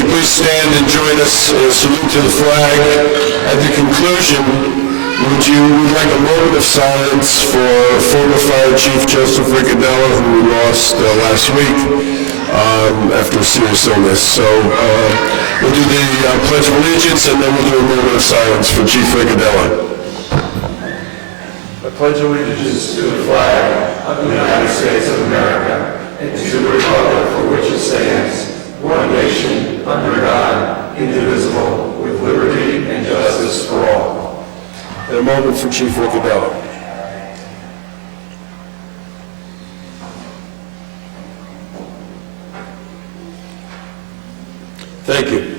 you please stand and join us in a salute to the flag? At the conclusion, would you like a moment of silence for former Fire Chief Joseph Riccadella, who we lost last week after a serious illness. So we'll do the Pledge of Allegiance, and then we'll do a moment of silence for Chief Riccadella. I pledge allegiance to the flag of the United States of America and to the republic for which it stands, one nation, under God, indivisible, with liberty and justice for all. And a moment for Chief Riccadella. Thank you.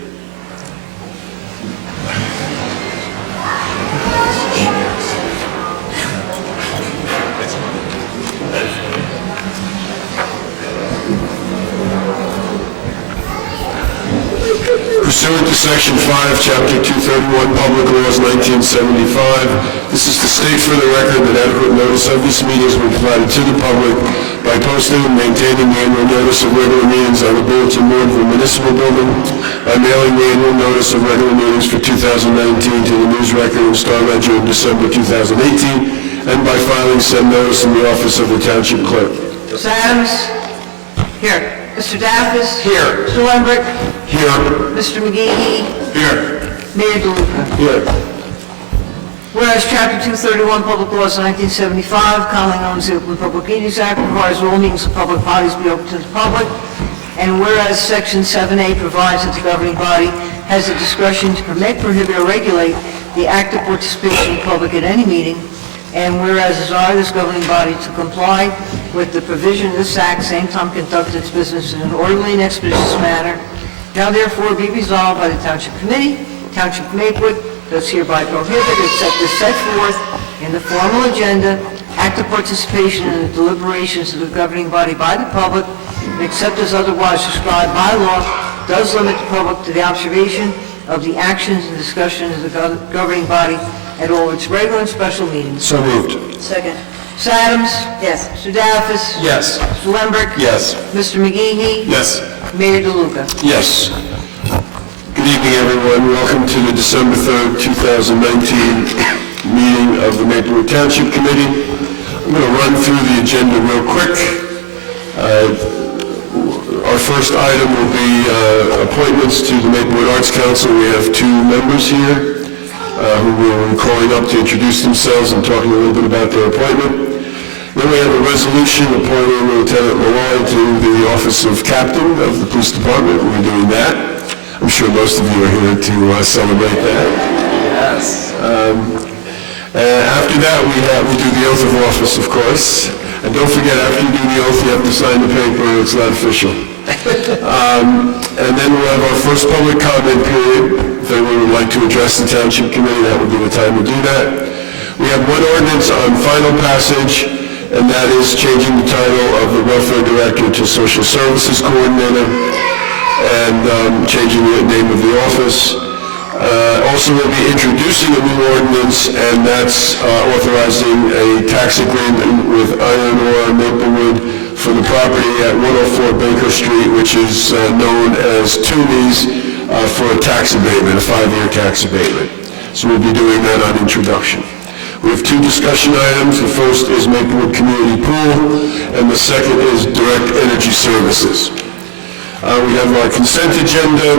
Pursuant to Section 5, Chapter 231, Public Laws 1975, this is to state for the record that adequate notice of this meeting has been provided to the public by posting and maintaining the annual notice of regular meetings on the bulletin board of the municipal building, by mailing the annual notice of regular meetings for 2019 to the News Record and Star Ledger in December 2018, and by filing said notice in the office of the Township Clerk. Mr. Adams? Here. Mr. Daffis? Here. Mr. Lembrick? Here. Mr. McGee? Here. Mayor DeLuca? Here. Whereas Chapter 231, Public Laws 1975, commonly known as the Open Public Meetings Act, requires all meetings of public bodies be open to the public, and whereas Section 7A provides that the governing body has the discretion to permit, prohibit, or regulate the active participation of the public at any meeting, and whereas desire this governing body to comply with the provision of this act, same time conduct its business in an orderly and expeditious manner, now therefore be resolved by the Township Committee, Township of Maplewood, does hereby prohibit, except as set forth in the formal agenda, active participation in the deliberations of the governing body by the public, and except as otherwise prescribed by law, does limit the public to the observation of the actions and discussions of the governing body at all its regular and special meetings. So moved. Second. Ms. Adams? Yes. Mr. Daffis? Yes. Mr. Lembrick? Yes. Mr. McGee? Yes. Mayor DeLuca? Yes. Good evening, everyone. Welcome to the December 3rd, 2019 meeting of the Maplewood Township Committee. I'm going to run through the agenda real quick. Our first item will be appointments to the Maplewood Arts Council. We have two members here who will be calling up to introduce themselves and talking a little bit about their appointment. Then we have a resolution appointing Lieutenant Malloy to the office of Captain of the Police Department. We're doing that. I'm sure most of you are here to celebrate that. Yes. After that, we do the oath of office, of course. And don't forget, after you do the oath, you have to sign the paper. It's not official. And then we'll have our first public comment period. If anyone would like to address the Township Committee, that would be the time to do that. We have one ordinance on final passage, and that is changing the title of the Welfare Director to Social Services Coordinator, and changing the name of the office. Also, we'll be introducing a new ordinance, and that's authorizing a tax agreement with Iron Ore Maplewood for the property at 104 Baker Street, which is known as Toomey's, for a tax abatement, a 5-year tax abatement. So we'll be doing that on introduction. We have two discussion items. The first is Maplewood Community Pool, and the second is Direct Energy Services. We have our consent agenda,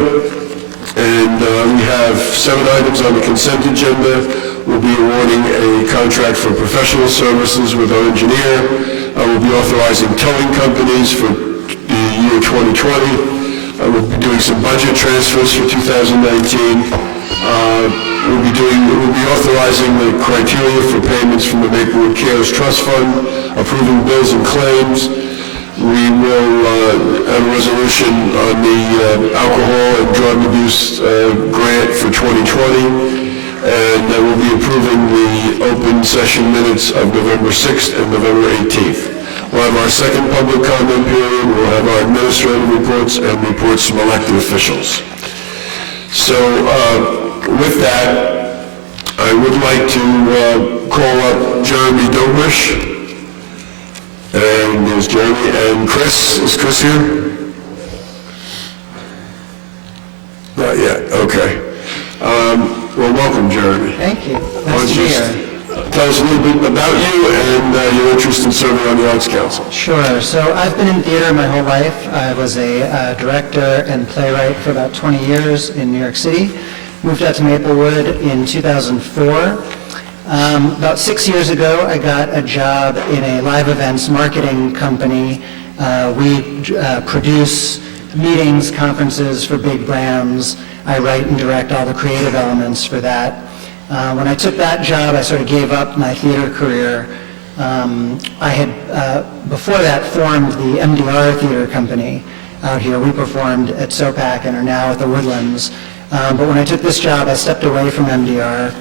and we have 7 items on the consent agenda. We'll be awarding a contract for professional services with our engineer. We'll be authorizing towing companies for the year 2020. We'll be doing some budget transfers for 2019. We'll be authorizing the criteria for payments from the Maplewood Cares Trust Fund, approving bills and claims. We will have a resolution on the alcohol and drug abuse grant for 2020, and we'll be approving the open session minutes of November 6th and November 18th. We'll have our second public comment period. We'll have our administrative reports and reports from elected officials. So with that, I would like to call up Jeremy Dobrish. And there's Jeremy and Chris. Is Chris here? Not yet, okay. Well, welcome, Jeremy. Thank you. Why Nice don't to you be just here. tell us a little bit about you and your interest in serving on the Arts Council. Sure. So I've been in theater my whole life. I was a director and playwright for about 20 years in New York City. Moved out to Maplewood in 2004. About 6 years ago, I got a job in a live events marketing company. We produce meetings, conferences for big brands. I write and direct all the creative elements for that. When I took that job, I sort of gave up my theater career. I had, before that, formed the MDR Theater Company out here. We performed at SOPAC and are now at the Woodlands. But when I took this job, I stepped away from MDR.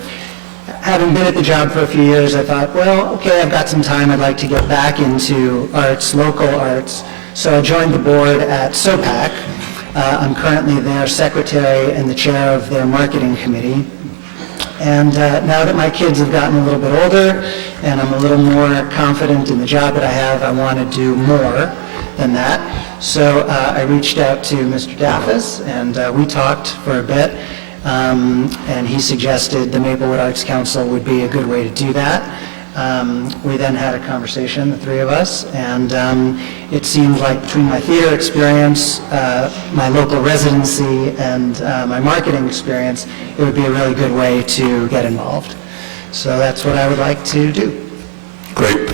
Having been at the job for a few years, I thought, well, okay, I've got some time. I'd like to get back into arts, local arts. So I joined the board at SOPAC. I'm currently their secretary and the chair of their marketing committee. And now that my kids have gotten a little bit older and I'm a little more confident in the job that I have, I want to do more than that. So I reached out to Mr. Daffis and we talked for a bit. And he suggested the Maplewood Arts Council would be a good way to do that. We then had a conversation, the three of us, and it seemed like between my theater experience, my local residency, and my marketing experience, it would be a really good way to get involved. So that's what I would like to do. Great,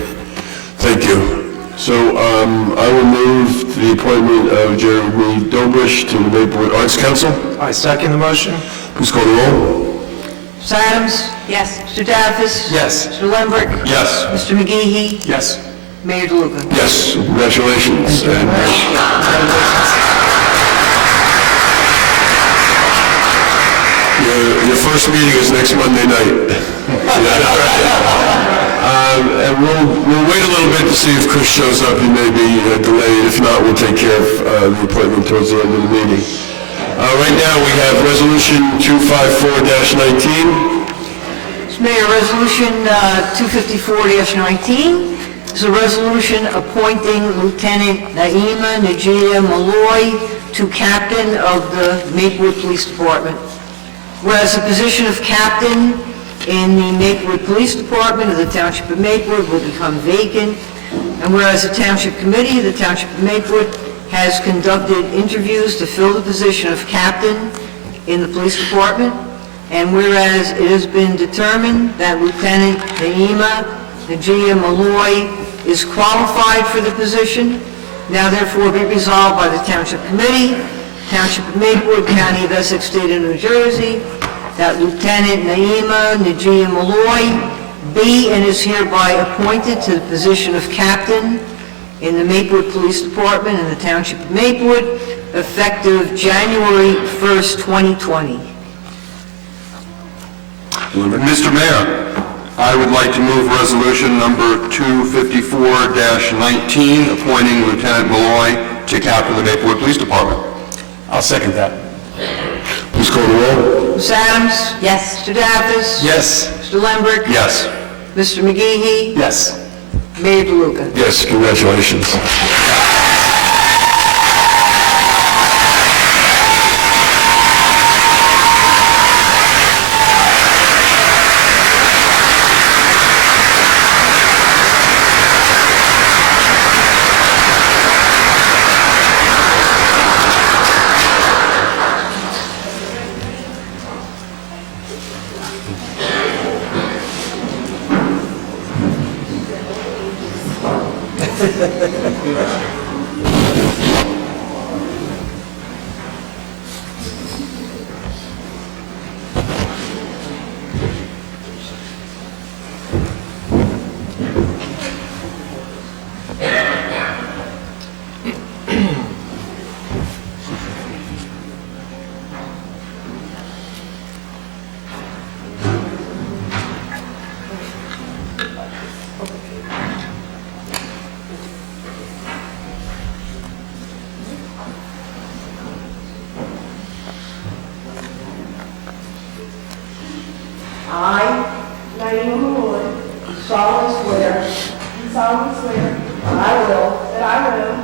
thank you. So I will move the appointment of Jeremy Dobush to the Maplewood Arts Council. I second the motion. Please call the roll. Ms. Adams? Yes. Mr. Daffis? Yes. Mr. Lembert? Yes. Mr. McGehee? Yes. Mayor DeLuca? Yes, congratulations. And your first meeting is next Monday night. And we'll wait a little bit to see if Chris shows up. He may be delayed. If not, we'll take care of the appointment towards the end of the meeting. Right now, we have Resolution 254-19. Mr. Mayor, Resolution 254-19 is a resolution appointing Lieutenant Naima Najia Malloy to captain of the Maplewood Police Department. Whereas the position of captain in the Maplewood Police Department of the Township of Maplewood will become vacant, and whereas the Township Committee of the Township of Maplewood has conducted interviews to fill the position of captain in the police department, and whereas it has been determined that Lieutenant Naima Najia Malloy is qualified for the position, now therefore be resolved by the Township Committee, Township of Maplewood, County of Essex, State of New Jersey, that Lieutenant Naima Najia Malloy be and is hereby appointed to the position of captain in the Maplewood Police Department in the Township of Maplewood, effective January 1st, 2020. Mr. Mayor, I would like to move resolution number 254-19, appointing Lieutenant Malloy to captain of the Maplewood Police Department. I'll second that. Please call the roll. Ms. Adams? Yes. Mr. Daffis? Yes. Mr. Lembert? Yes. Mr. McGehee? Yes. Mayor DeLuca? Yes, congratulations. I, Naima Malloy, solemnly swear that I will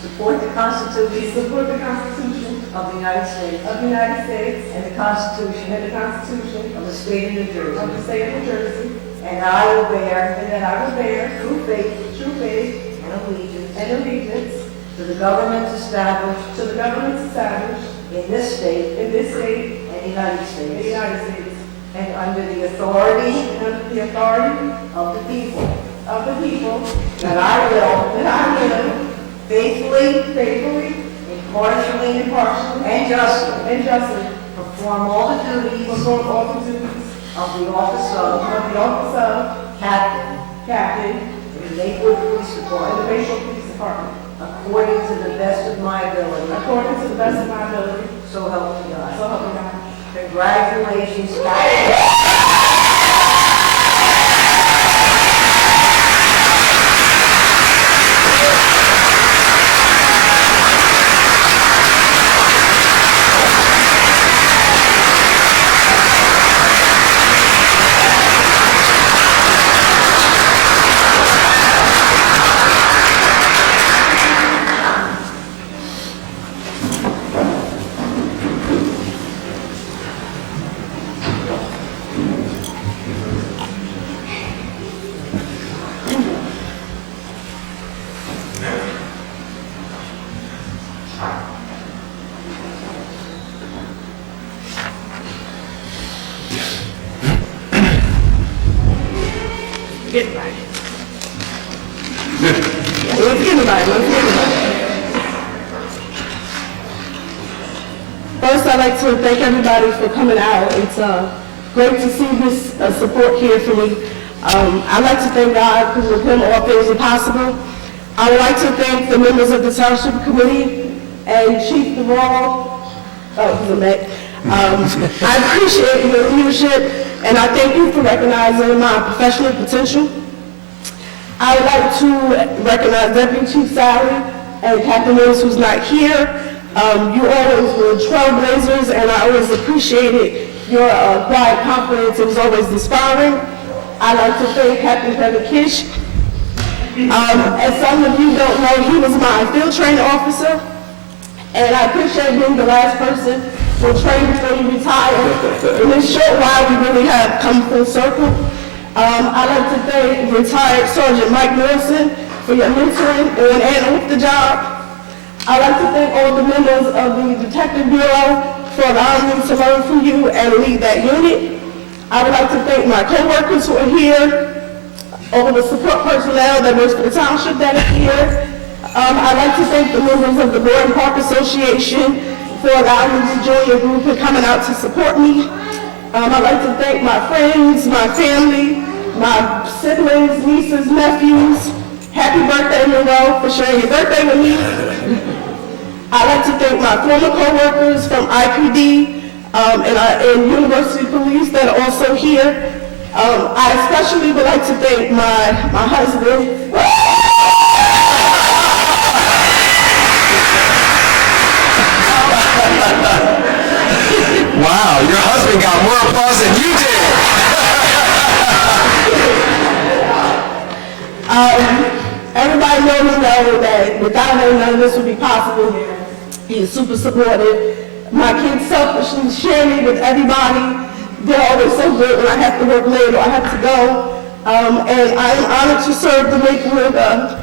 support the Constitution support the Constitution of the United States of the United States and the Constitution and the Constitution of the State of New of the Jersey, State of New Jersey, and that I will bear and that I will bear true faith true faith and allegiance and allegiance to the governments established to the governments established in this state in this state and the United and the States, United States, and under the authority and under the authority of the people, of the people, that I will faithfully, faithfully, impartially, impartially, and justly and justly perform all the duties perform all the duties of the office of of the office of Captain Captain in the Maplewood Police in the Department, Maplewood Police Department, according to the best of my ability, according to the best of my ability, so help me God. so help me God. Congratulations, Captain. First, I'd like to thank everybody for coming out. It's great to see this support here for me. I'd like to thank God because with Him all things are possible. I would like to thank the members of the Township Committee and Chief DeVall. I appreciate your leadership and I thank you for recognizing my professional potential. I would like to recognize Deputy Chief Sally and Captain Mills, who's not here. You always were trailblazers, and I always appreciated your quiet confidence. It was always inspiring. I'd like to thank Captain Kevin Kish. As some of you don't know, he was my field training officer, and I appreciate being the last person who trained before you retire. In this short while, we really have come full circle. I'd like to thank retired Sergeant Mike Wilson for your mentoring on and off the job. I'd like to thank all the members of the Detective Bureau for allowing me to learn from you and lead that unit. I would like to thank my co-workers who are here, all the support personnel that works for the township that are here. I'd like to thank the members of the Board and Park Association for allowing me to join your group and coming out to support me. I'd like to thank my friends, my family, my siblings, nieces, nephews. Happy birthday, Monroe, for sharing your birthday with me. I'd like to thank my former co-workers from IPD and University Police that are also here. I especially would like to thank my husband. Wow, your husband got more applause than you did. Everybody knows that without him, none of this would be possible. He's super supportive. My kids selfishly share me with everybody. They're always so good when I have to work late or I have to go. And I am honored to serve the Maplewood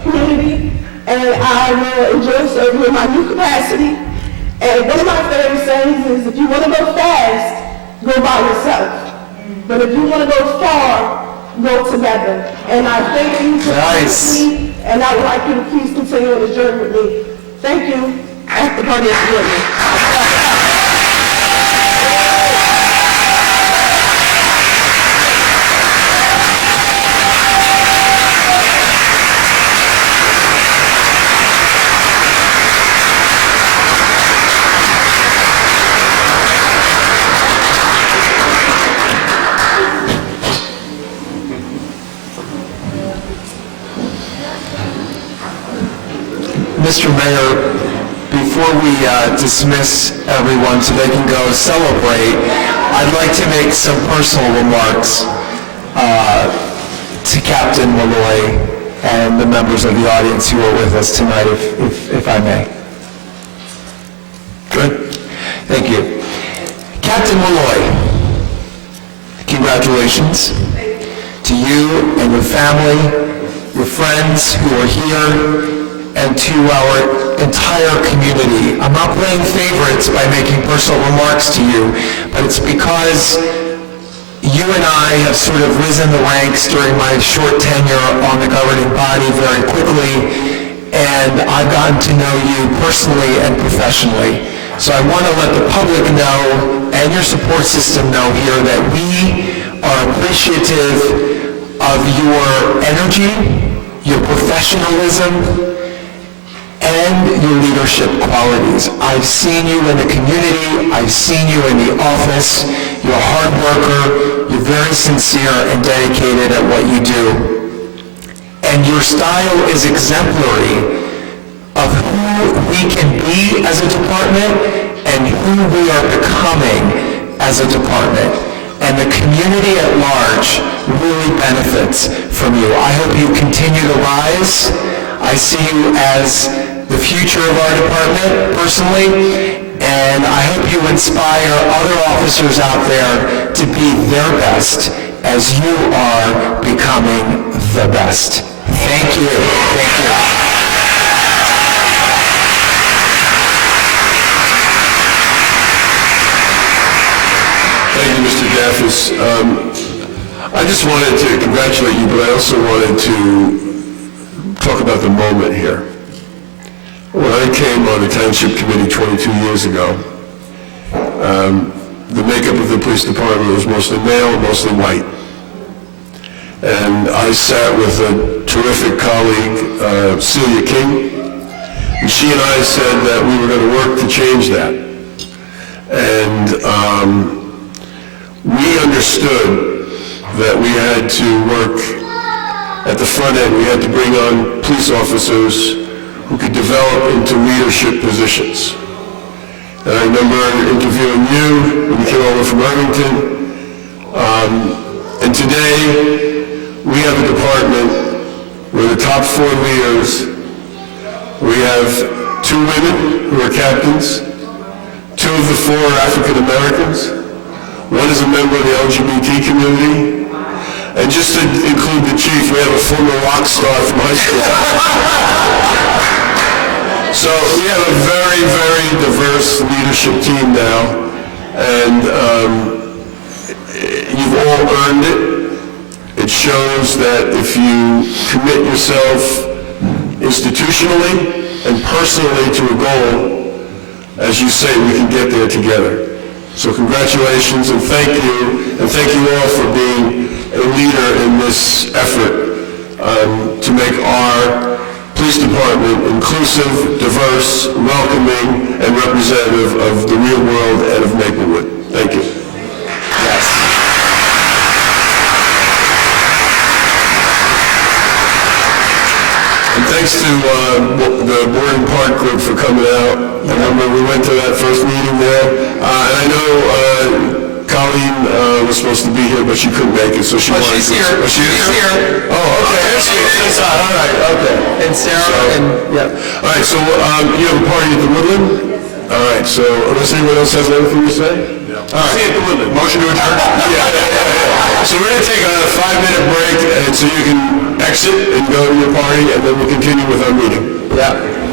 community, and I will enjoy serving in my new capacity. And one of my favorite sayings is, if you want to go fast, go by yourself. But if you want to go far, go together. And I thank you for me, and I would like you to please continue on the journey with me. Thank you. After party at the Whitney. Mr. Mayor, before we dismiss everyone so they can go celebrate, I'd like to make some personal remarks to Captain Malloy and the members of the audience who are with us tonight, if I may. Thank you. Captain Malloy, congratulations to you and your family, your friends who are here, and to our entire community. I'm not playing favorites by making personal remarks to you, but it's because you and I have sort of risen the ranks during my short tenure on the governing body very quickly, and I've gotten to know you personally and professionally. So I want to let the public know and your support system know here that we are appreciative of your energy, your professionalism, and your leadership qualities. I've seen you in the community, I've seen you in the office. You're a hard worker, you're very sincere and dedicated at what you do. And your style is exemplary of who we can be as a department and who we are becoming as a department. And the community at large really benefits from you. I hope you continue to rise. I see you as the future of our department, personally, and I hope you inspire other officers out there to be their best as you are becoming the best. Thank you. Thank you. Thank you, Mr. Gaffis. I just wanted to congratulate you, but I also wanted to talk about the moment here. When I came on the Township Committee 22 years ago, the makeup of the police department was mostly male, mostly white. And I sat with a terrific colleague, Celia King, and she and I said that we were going to work to change that. And we understood that we had to work at the front end. We had to bring on police officers who could develop into leadership positions. And I remember interviewing you when you came over from Irvington. And today, we have a department where the top 4 leaders, we have 2 women who are captains, 2 of the 4 are African Americans, 1 is a member of the LGBT community, and just to include the chief, we have a former rock star from high school. So we have a very, very diverse leadership team now, and you've all earned it. It shows that if you commit yourself institutionally and personally to a goal, as you say, we can get there together. So congratulations and thank you all for being a leader in this effort to make our police department inclusive, diverse, welcoming, and representative of the real world and of Maplewood. Thank you. Yes. And thanks to the Board and Park group for coming out. I remember we went to that first meeting there, and I know Colleen was supposed to be here, but she couldn't make it, so she wanted to... She's here. Oh, she is? She's here. Oh, okay. There she is. All right, okay. And Sarah and, yeah. All right, so you have a party at the Woodland? All right, so unless anyone else has anything to say? Yeah. All right. See you at the Woodland. Motion to adjourn? Yeah. So we're going to take a 5-minute break, and so you can exit and go to your party, and then we'll continue with our meeting. Yeah.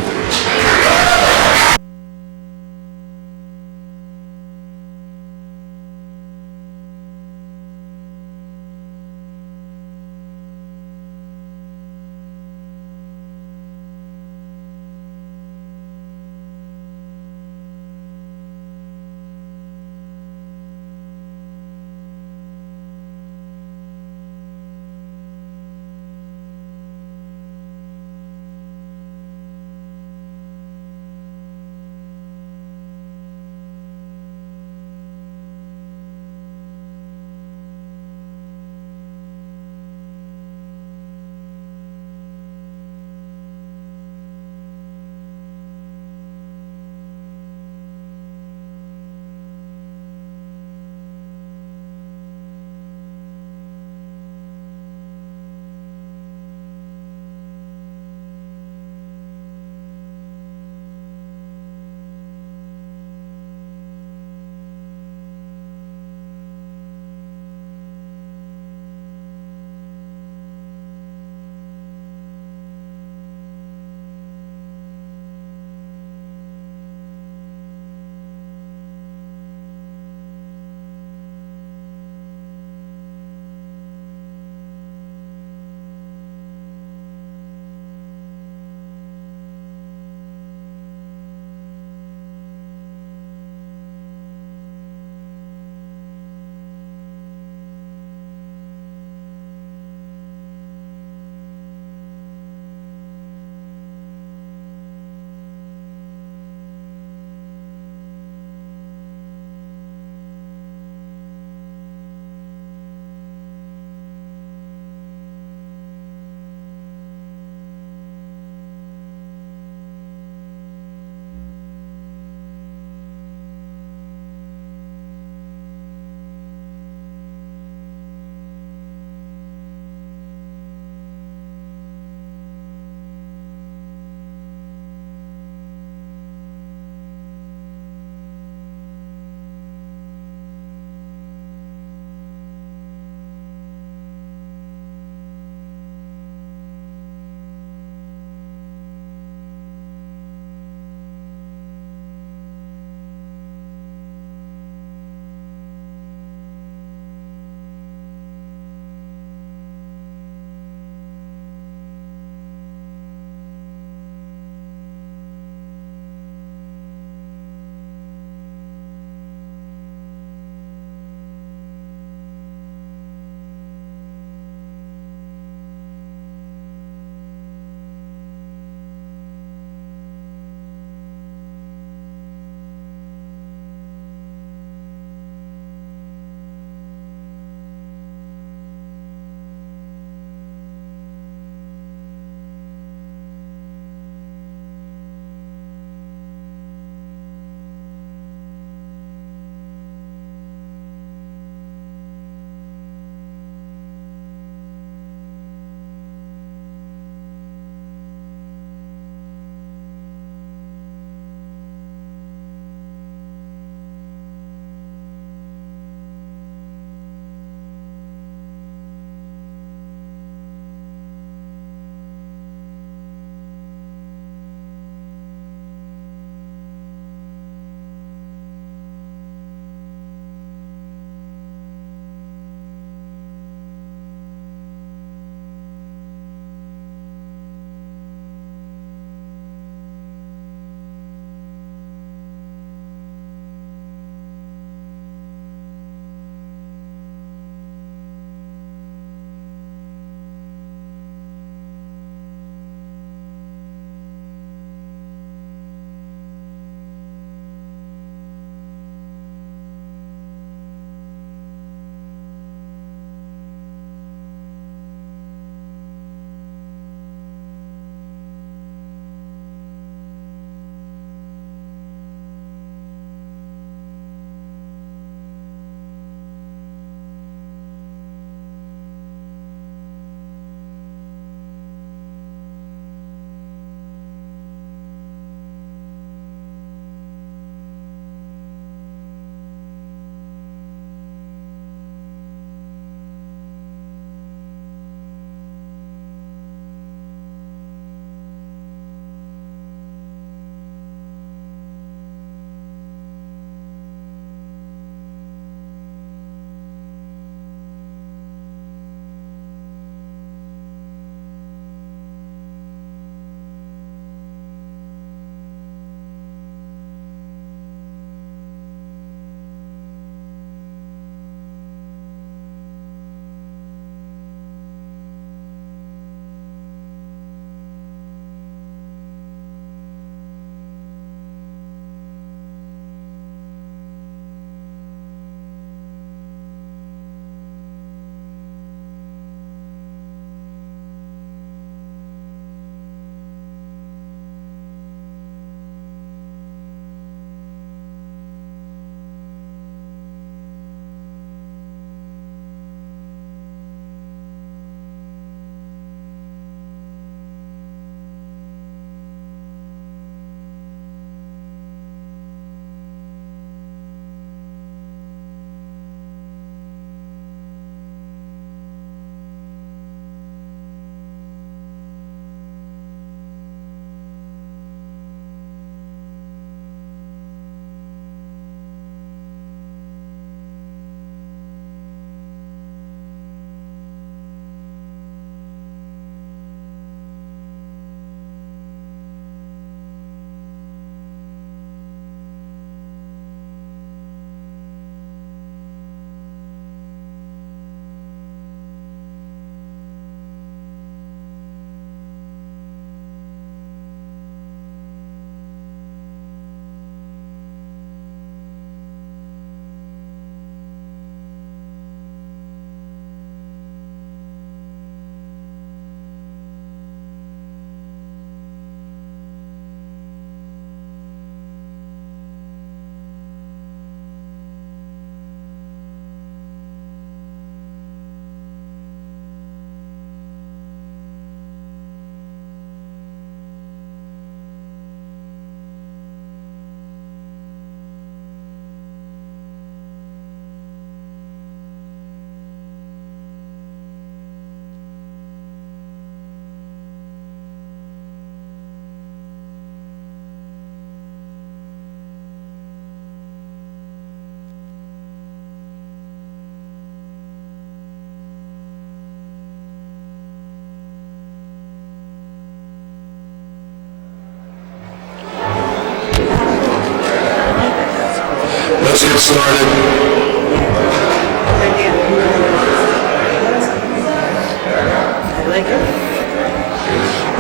get started.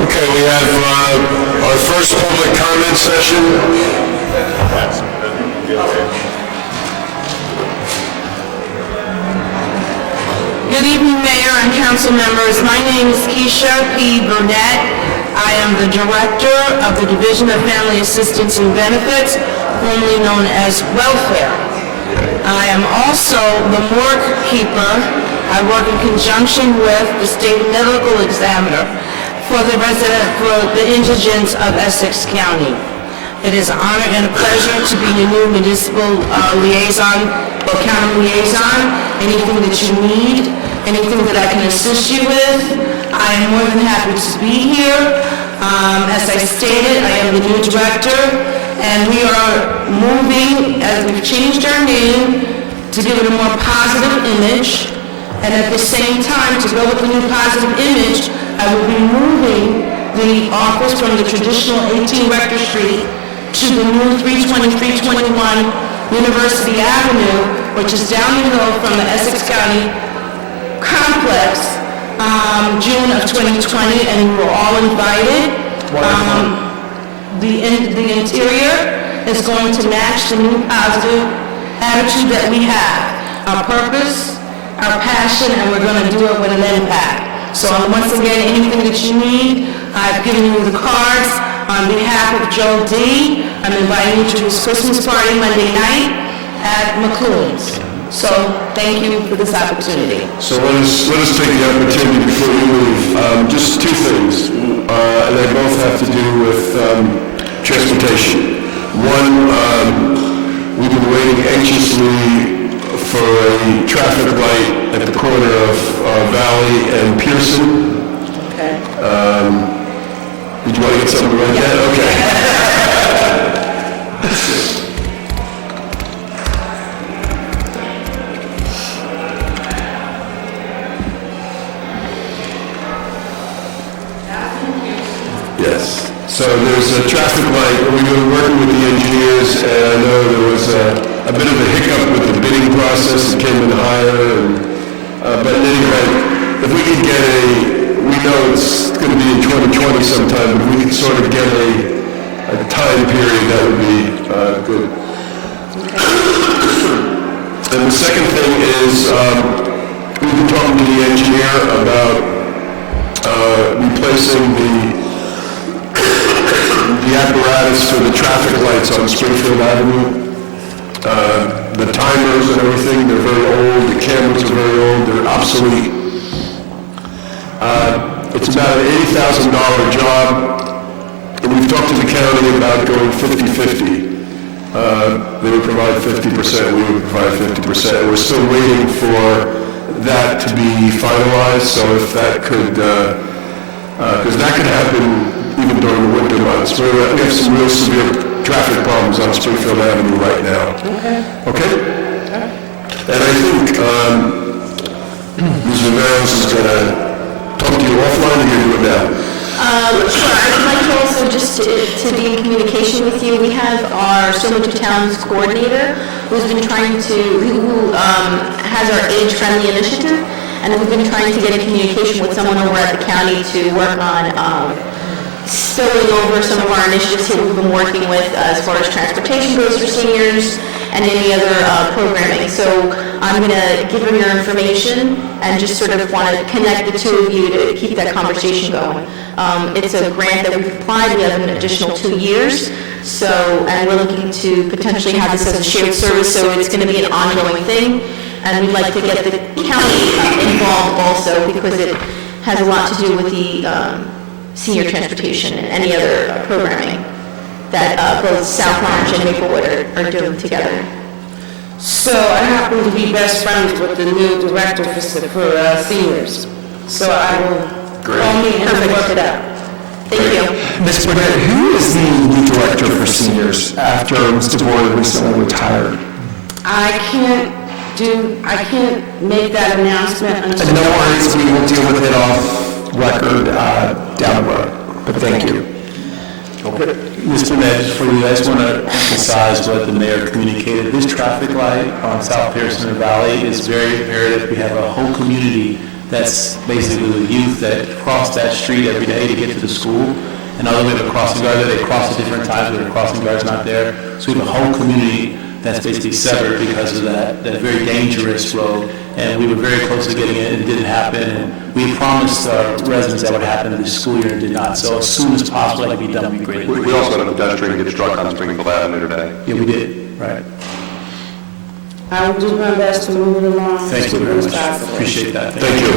Okay, we have our first public comment session. Good evening, Mayor and council members. My name is Keisha P. Burnett. I am the Director of the Division of Family Assistance and Benefits, formerly known as Welfare. I am also the morgue keeper. I work in conjunction with the State Medical Examiner for the indigents of Essex County. It is an honor and a pleasure to be your new municipal liaison or county liaison. Anything that you need, anything that I can assist you with, I am more than happy to be here. As I stated, I am the new director, and we are moving, as we've changed our name, to give it a more positive image, and at the same time, to go with the new positive image, I will be moving the office from the traditional 18 Rector Street to the new 320, 321 University Avenue, which is down the hill from the Essex County complex, June of 2020, and we were all invited. The interior is going to match the new positive attitude that we have, our purpose, our passion, and we're going to do it with an impact. So once again, anything that you need, I've given you the cards. On behalf of Joe D., I'm inviting you to his Christmas party Monday night at McLuhan's. So thank you for this opportunity. So let us take the opportunity before we move. Just two things, and they both have to do with transportation. One, we've been waiting anxiously for a traffic light at the corner of Valley and Pearson. Okay. Did you want to get something right there? Okay. Yes. So there's a traffic light. We've been working with the engineers, and I know there was a bit of a hiccup with the bidding process. It came in higher, but anyway, if we could get we know it's going to be in 2020 sometime, but we could sort of get a time period, that would be good. And the second thing is, we've been talking to the engineer about replacing the apparatus for the traffic lights on Springfield Avenue. The timers and everything, they're very old, the cameras are very old, they're obsolete. It's about an $80,000 job, and we've talked to the county about going 50-50. They would provide 50%, we would provide 50%. We're still waiting for that to be finalized, so if that could, because that could happen even during the winter months. We have some real severe traffic problems on Springfield Avenue right now. Okay? And I think Ms. Rivera is going to talk to you offline, or you're doing now? Sure, I'd like to also just to be in communication with you. We have our So Much of Towns coordinator who has our age-friendly initiative, and we've been trying to get in communication with someone over at the county to work on spilling over some of our initiatives here we've been working with as far as transportation goes for seniors and any other programming. So I'm going to give them your information and just sort of want to connect the two of you to keep that conversation going. It's a grant that we've applied. We have an additional 2 years. So, and we're looking to potentially have this as a shared service, so it's going to be an ongoing thing. And we'd like to get the county involved also because it has a lot to do with the senior transportation and any other programming that both South Orange and Maplewood are doing together. So I happen to be best friends with the new director for seniors. So I will call me and we'll work it out. Thank you. Ms. Burnett, who is the new director for seniors after Mr. Boyd recently retired? I can't make that announcement until... And no worries, we will deal with it off record down the road, but thank you. Okay. Mr. Mayor, just for you, I just want to emphasize what the mayor communicated. This traffic light on South Pearson Valley is very imperative. We have a whole community that's basically the youth that cross that street every day to get to the school. And although we have a crossing guard there, they cross at different times, but the crossing guard's not there. So we have a whole community that's basically severed because of that very dangerous road. And we were very close to getting it, and it didn't happen. And we promised our residents that would happen in this school year, and did not. So as soon as possible, that can be done, would be great. We also had a pedestrian get struck on Springfield Avenue today. Yeah, we did, right. I will do my best to move it along. Thank you very much. Appreciate that. Thank you.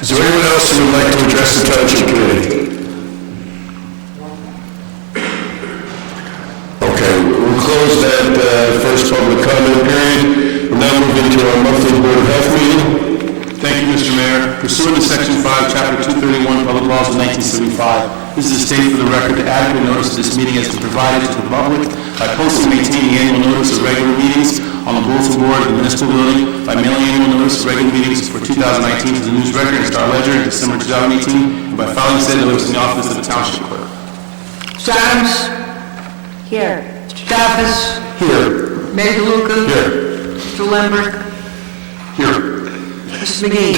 Is there anyone else who would like to address the Township Committee? Okay, we'll close that first public comment period. We'll now move into our monthly Board of Health meeting. Thank you, Mr. Mayor. Pursuant to Section 5, Chapter 231, Public Laws of 1975, this is a statement for the record that adequate notice of this meeting has been provided to the public by posting and maintaining annual notice of regular meetings on the bulletin board of the municipal building, by mailing annual notice of regular meetings for 2019 to the News Record and Star Ledger in December 2018, and by filing said notice in the office of the Township Clerk. Mr. Adams? Here. Mr. Davis? Here. Mayor DeLuca? Here. Mr. Lambert? Here. Mr. McGee?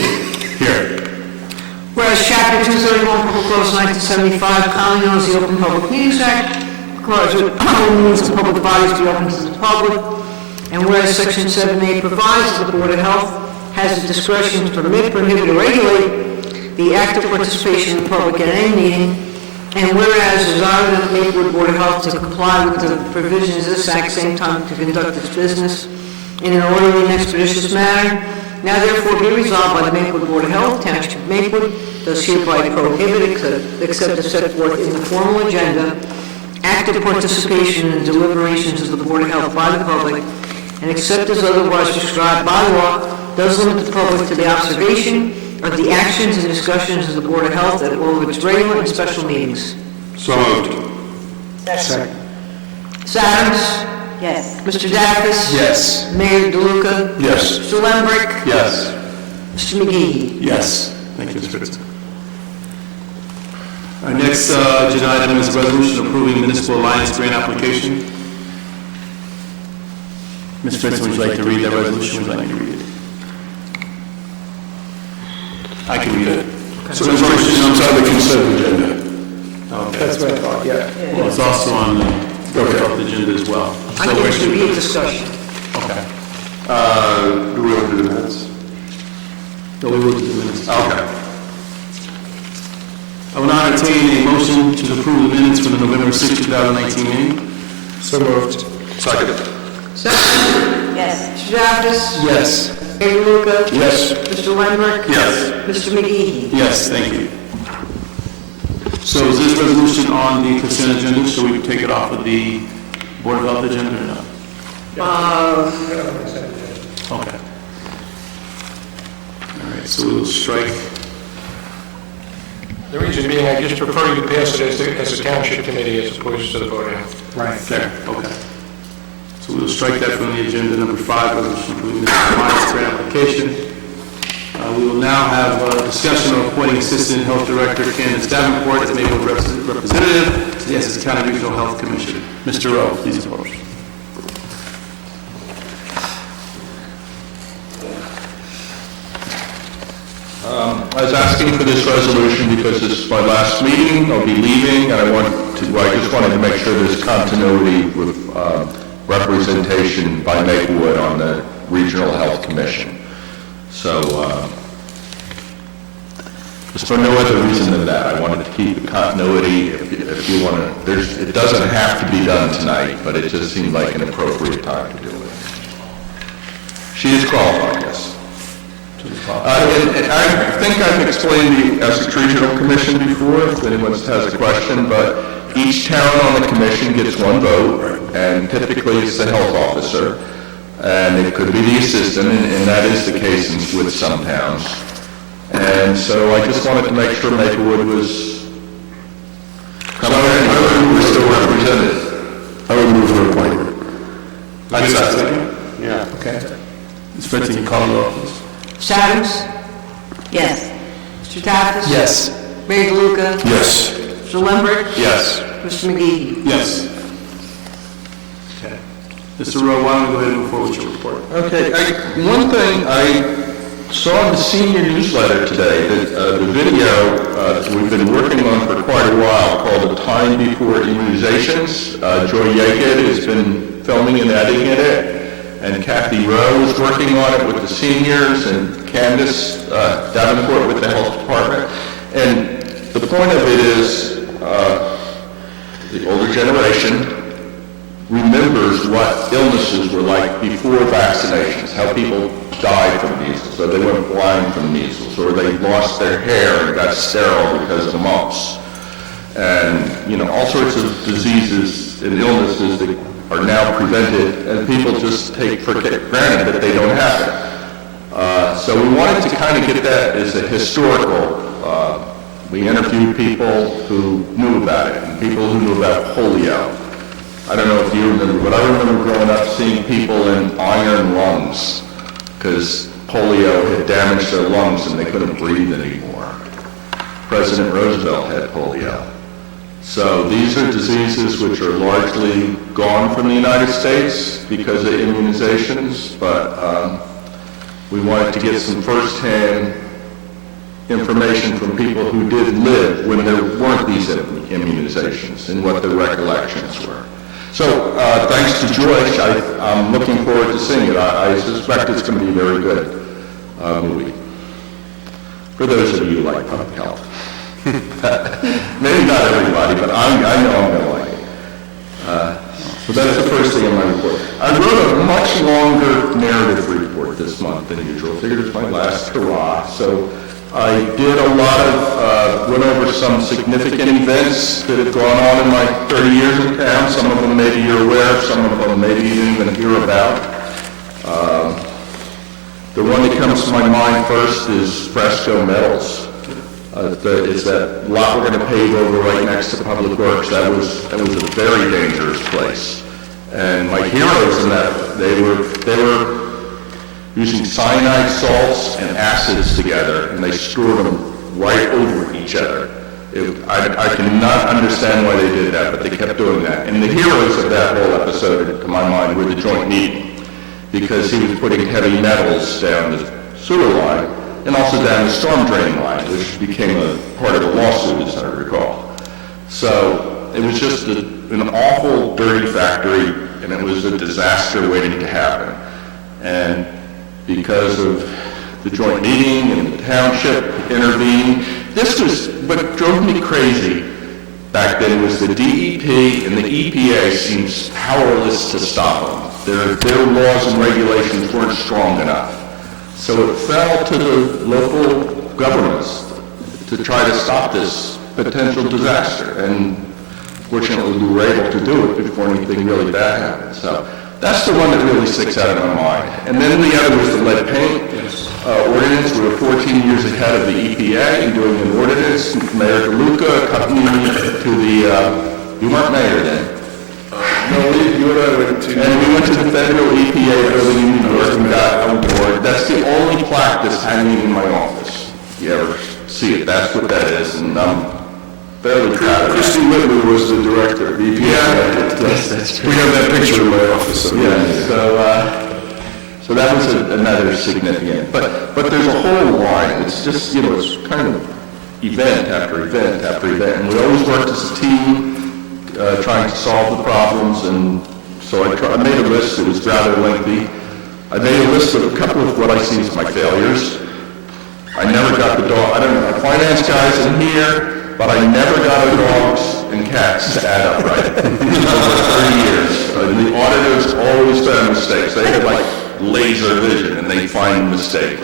Here. Whereas Chapter 231, Public Laws 1975, commonly known as the Open Public Meetings Act, requires that all meetings of public bodies be open to the public, and whereas Section 7A provides that the Board of Health has the discretion to permit, prohibit, or regulate the active participation of the public at any meeting, and whereas desired of the Maplewood Board of Health to comply with the provisions of this Act, same time to conduct its business in an orderly and expeditious manner, now therefore be resolved by the Maplewood Board of Health, Township of Maplewood, does hereby prohibit, except as set forth in the formal agenda, active participation in deliberations of the Board of Health by the public, and except as otherwise prescribed by law, does limit the public to the observation of the actions and discussions of the Board of Health at all of its regular and special meetings. So moved. Second. Ms. Adams? Yes. Mr. Davis? Yes. Mayor DeLuca? Yes. Mr. Lambert? Yes. Mr. McGee? Yes. Thank you, Mr. Fritz. Our next agenda item is a resolution approving municipal alliance grant application. Ms. Fritz, would you like to read that resolution? Would you like me to read it? I can read it. So this resolution is on the consent agenda. Okay. That's what I thought, yeah. Well, it's also on the agenda as well. I think it should be a discussion. Okay. Do we want to do the minutes? So we will do the minutes. Okay. I will now entertain a motion to approve the minutes for the November 6, 2019 meeting. So moved. Second. Second? Yes. Mr. Davis? Yes. Mayor DeLuca? Yes. Mr. Lambert? Yes. Mr. McGee? Yes, thank you. So is this resolution on the consent agenda? Should we take it off of the Board of Health agenda or not? Okay. All right, so we'll strike. The reason being, I just prefer you pass it as a township committee as opposed to the Board of Health. Right. There, okay. So we'll strike that from the agenda. Number 5, resolution approving the alliance grant application. We will now have a discussion of appointing Assistant Health Director Candace Davenport as Maplewood representative to the Essex County Regional Health Commission. Mr. Rowe, please approach. I was asking for this resolution because this is my last meeting. I'll be leaving, and I just wanted to make sure there's continuity with representation by Maplewood on the Regional Health Commission. So, just for no other reason than that, I wanted to keep the continuity. If you want to, it doesn't have to be done tonight, but it just seemed like an appropriate time to do it. She is qualified, yes. And I think I've explained the Essex Regional Commission before, if anyone has a question, but each town on the commission gets one vote, and typically it's the health officer, and it could be the assistant, and that is the case with some towns. And so I just wanted to make sure Maplewood was still represented. I would move for appointment. I second. Yeah. Okay. Ms. Fritz, can you call the roll, please? Ms. Adams? Yes. Mr. Davis? Yes. Mayor DeLuca? Yes. Mr. Lambert? Yes. Mr. McGee? Yes. Okay. Mr. Rowe, why don't we go ahead and move forward with your report? Okay, one thing I saw in the senior newsletter today, that the video we've been working on for quite a while called The Time Before Immunizations. Joy Yeaget has been filming and editing it, and Kathy Rowe is working on it with the seniors, and Candace Davenport with the health department. And the point of it is the older generation remembers what illnesses were like before vaccinations, how people died from measles, or they went blind from measles, or they lost their hair and got sterile because of mumps. And, you know, all sorts of diseases and illnesses that are now prevented, and people just take for granted that they don't happen. So we wanted to kind of get that as a historical. We interviewed people who knew about it, and people who knew about polio. I don't know if you remember, but I remember growing up seeing people in iron lungs because polio had damaged their lungs and they couldn't breathe anymore. President Roosevelt had polio. So these are diseases which are largely gone from the United States because of immunizations, but we wanted to get some firsthand information from people who did live when there weren't these immunizations and what their recollections were. So thanks to Joyce, I'm looking forward to seeing it. I suspect it's going to be a very good movie. For those of you who like public health. Maybe not everybody, but I know I'm going to like it. So that's the first thing in my report. I wrote a much longer narrative report this month than usual. I figured it's my last hurrah. So I did a lot of, went over some significant events that have gone on in my 30 years in town. Some of them maybe you're aware of, some of them maybe you didn't even hear about. The one that comes to my mind first is Fresco Metals. It's that lot we're going to pave over right next to Public Works. That was a very dangerous place. And my heroes in that, they were using cyanide salts and acids together, and they stored them right over each other. I cannot understand why they did that, but they kept doing that. And the heroes of that whole episode, to my mind, were the joint meeting, because he was putting heavy metals down the sewer line and also down the storm drain line, which became a part of the lawsuit, as I recall. So it was just an awful, dirty factory, and it was a disaster waiting to happen. And because of the joint meeting and the township intervening, this was what drove me crazy back then was the DEP and the EPA seems powerless to stop them. Their laws and regulations weren't strong enough. So it fell to the local governments to try to stop this potential disaster. And fortunately, we were able to do it before anything really bad happened. So that's the one that really sticks out in my mind. And then the other was the lead paint ordinance. We were 14 years ahead of the EPA in doing an ordinance. Mayor DeLuca accompanied me to the, you weren't mayor then. No, you and I went to... And we went to the federal EPA building in New York and got on board. That's the only plaque that's hanging in my office. You ever see it? That's what that is, and I'm fairly proud of it. Christy Whitman was the director, the EPA. Yeah, we have that picture in my office. So that was another significant. But there's a whole line. It's just, it's kind of event after event after event. And we always worked as a team, trying to solve the problems. And so I made a list. It was rather lengthy. I made a list of a couple of what I see as my failures. I never got the dog. I don't know, finance guys in here, but I never got the dogs and cats to add up right. Over 30 years. The auditors always found mistakes. They had like laser vision and they find a mistake.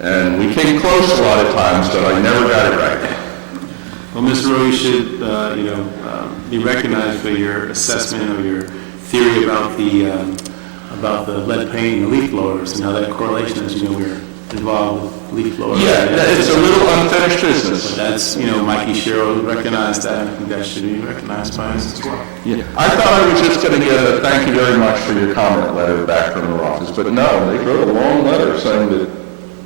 And we came close a lot of times, but I never got it right. Well, Mr. Rowe, you should, be recognized for your assessment or your theory about the lead paint and the leaf blowers and how that correlation is, we're involved with leaf blowers. Yeah, it's a little unfinished business. But that's, Mikey Sherrill recognized that. I think that should be recognized by us as well. Yeah, I thought I was just going to get a thank you very much for your comment letter back from their office, but no, they wrote a long letter saying that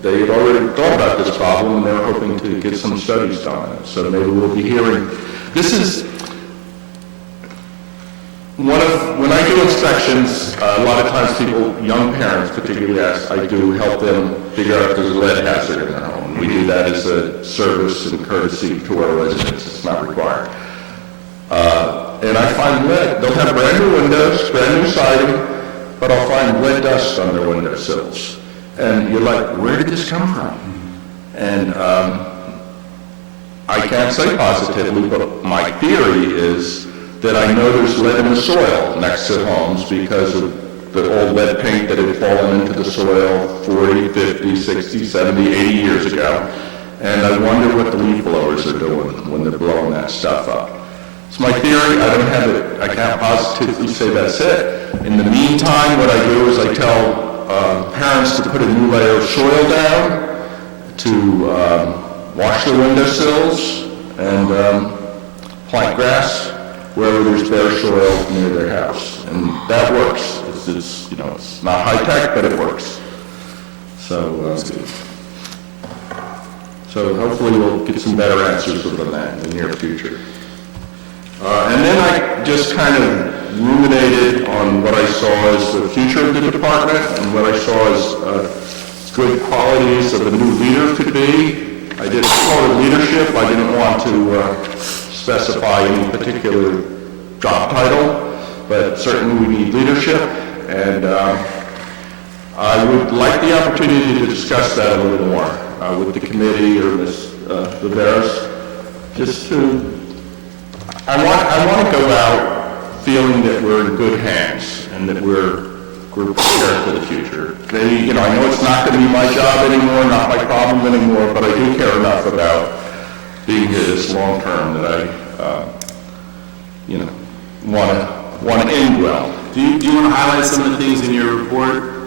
they had already thought about this problem and they were hoping to get some studies done on it. So maybe we'll be hearing. This is when I do inspections, a lot of times people, young parents particularly, I do help them figure out if there's a lead hazard in their home. We do that as a service and courtesy to our residents. It's not required. And I find lead. They'll have brand new windows, brand new siding, but I'll find lead dust on their windowsills. And you're like, where did this come from? And I can't say positively, but my theory is that I know there's lead in the soil next to homes because of the old lead paint that had fallen into the soil 40, 50, 60, 70, 80 years ago. And I wonder what the leaf blowers are doing when they're blowing that stuff up. It's my theory. I don't have it. I can't positively say that's it. In the meantime, what I do is I tell parents to put a new layer of soil down, to wash their windowsills, and plant grass wherever there's bare soil near their house. And that works. It's it's not high-tech, but it works. So, so hopefully we'll get some better answers from that in the near future. And then I just kind of ruminated on what I saw as the future of the department and what I saw as good qualities of a new leader could be. I did call it leadership. I didn't want to specify any particular job title, but certainly we need leadership, and I would like the opportunity to discuss that a little more with the committee or Ms. Viveros, just to I want to go out feeling that we're in good hands and that we're prepared for the future. I know it's not going to be my job anymore, not my problem anymore, but I do care enough about being here this long term that I, want to end well. Do you want to highlight some of the things in your report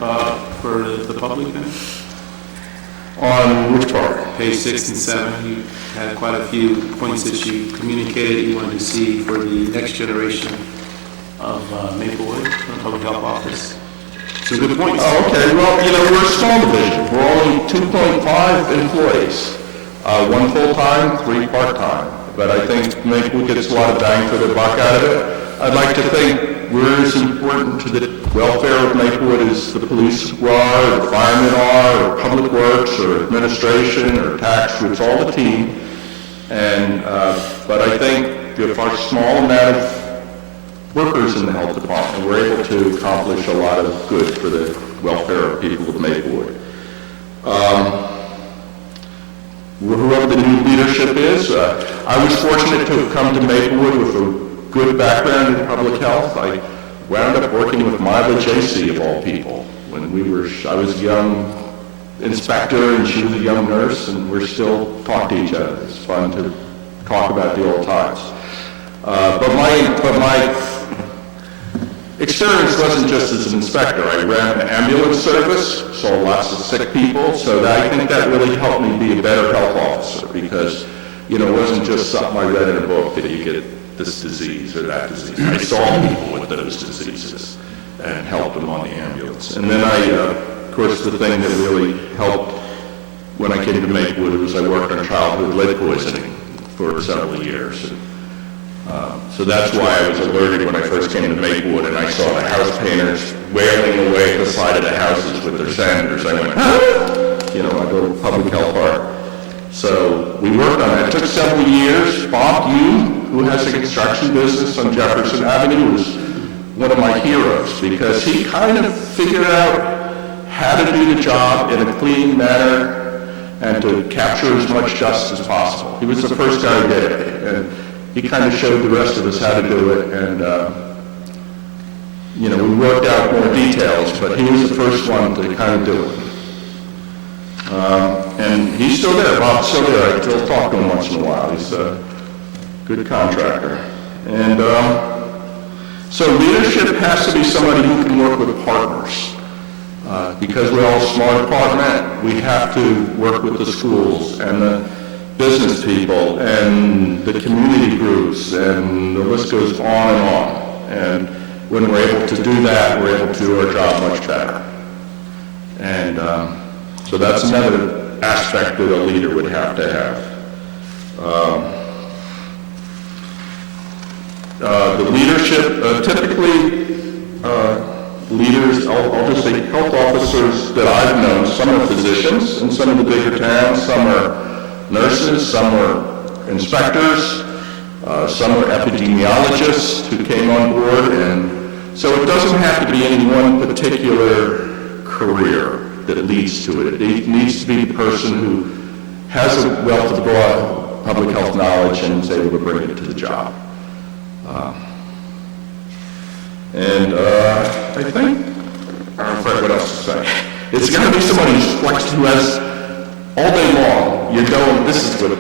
for the public then? On which part? Page 6 and 7, you had quite a few points that you communicated you wanted to see for the next generation of Maplewood from the Public Health Office. Some good points. Oh, okay. Well, we're a small division. We're only 2.5 employees. 1 full-time, 3 part-time. But I think Maplewood gets a lot of bang for the buck out of it. I'd like to think we're as important to the welfare of Maplewood as the police are, or the firemen are, or public works, or administration, or tax. It's all the team. And but I think if our small amount of workers in the health department, we're able to accomplish a lot of good for the welfare of people of Maplewood. Whoever the new leadership is, I was fortunate to have come to Maplewood with a good background in public health. I wound up working with Myla J.C. of all people. When I was a young inspector and she was a young nurse, and we're still talking to each other. It's fun to talk about the old times. But my experience wasn't just as an inspector. I ran an ambulance service, saw lots of sick people, so I think that really helped me be a better health officer because, it wasn't just something I read in a book that you get this disease or that disease. I saw people with those diseases and helped them on the ambulance. And then of course, the thing that really helped when I came to Maplewood was I worked on childhood lead poisoning for several years. So that's why I was alerted when I first came to Maplewood and I saw the house painters wailing away at the side of the houses with their sanders. I went, I go to public health part. So we worked on it. It took several years. Bob Yoon, who has a construction business on Jefferson Avenue, was one of my heroes because he kind of figured out how to do the job in a clean manner and to capture as much dust as possible. He was the first guy who did it. And he kind of showed the rest of us how to do it, and we worked out more details, but he was the first one to kind of do it. And he's still there. Bob's still there. I still talk to him once in a while. He's a good contractor. And so leadership has to be somebody who can work with partners. Because we're all a small department, we have to work with the schools and the business people and the community groups, and the list goes on and on. And when we're able to do that, we're able to do our job much better. And so that's another aspect that a leader would have to have. The leadership, typically, leaders, I'll just say health officers that I've known, some are physicians in some of the bigger towns, some are nurses, some are inspectors, some are epidemiologists who came on board, and so it doesn't have to be any one particular career that leads to it. It needs to be the person who has a wealth of broad public health knowledge and is able to bring it to the job. I think, I don't know what else to say. It's got to be somebody who has, all day long, you're going, this is what,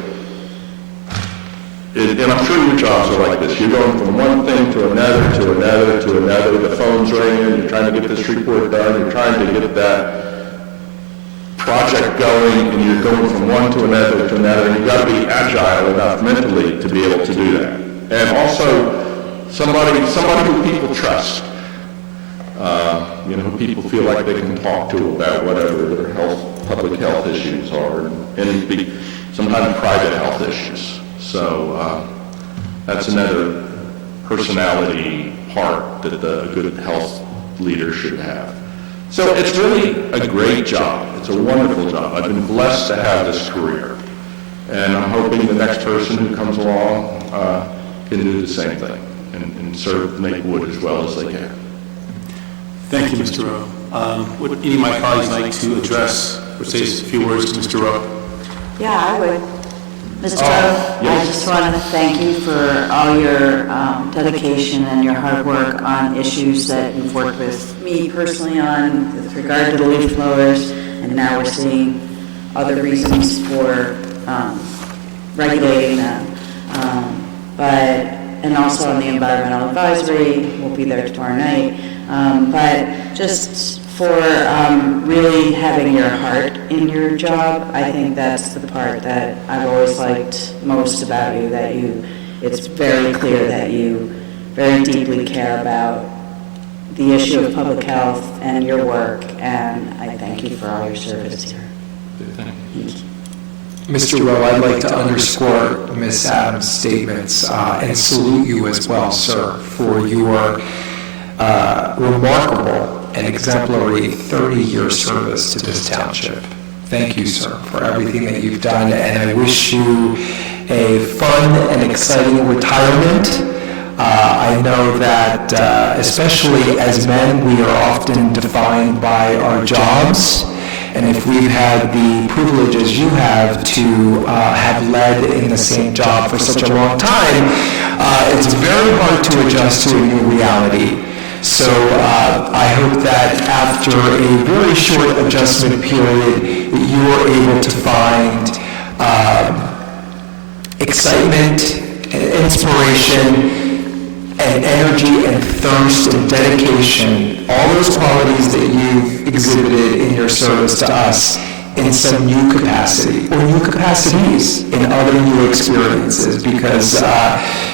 and I'm sure your jobs are like this. You're going from one thing to another, to another, to another. The phone's ringing, you're trying to get this report done, you're trying to get that project going, and you're going from one to another, and you've got to be agile enough mentally to be able to do that. And also, somebody who people trust, who people feel like they can talk to about whatever their public health issues are, and it be sometimes private health issues. So that's another personality part that a good health leader should have. So it's really a great job. It's a wonderful job. I've been blessed to have this career. And I'm hoping the next person who comes along can do the same thing and serve Maplewood as well as they can. Thank you, Mr. Rowe. Would any of my colleagues like to address or say a few words to Mr. Rowe? Yeah, I would. Mr. Rowe, I just want to thank you for all your dedication and your hard work on issues that you've worked with me personally on with regard to the leaf blowers, and now we're seeing other reasons for regulating them. And also on the environmental advisory, we'll be there tomorrow night. But just for really having your heart in your job, I think that's the part that I've always liked most about you, that it's very clear that you very deeply care about the issue of public health and your work, and I thank you for all your service here. Thank you. Mr. Rowe, I'd like to underscore Ms. Adams' statements and salute you as well, sir, for your remarkable and exemplary 30-year service to this township. Thank you, sir, for everything that you've done, and I wish you a fun and exciting retirement. I know that, especially as men, we are often defined by our jobs. And if we've had the privilege, as you have, to have led in the same job for such a long time, it's very hard to adjust to a new reality. So I hope that after a very short adjustment period, that you are able to find excitement and inspiration and energy and thirst and dedication, all those qualities that you've exhibited in your service to us in some new capacity or new capacities in other new experiences, because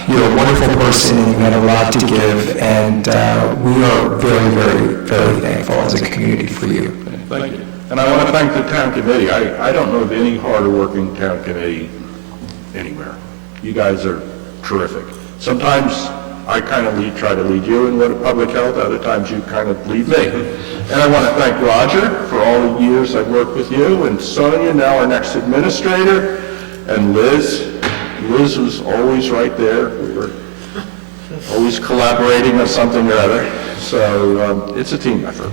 you're a wonderful person and you had a lot to give, and we are very, very, very thankful as a community for you. Thank you. And I want to thank the town committee. I don't know of any harder working town committee anywhere. You guys are terrific. Sometimes I kind of try to lead you in public health, other times you kind of lead me. And I want to thank Roger for all the years I've worked with you, and Sonia, now our next administrator, and Liz. Liz was always right there. We were always collaborating on something or other. So it's a team effort.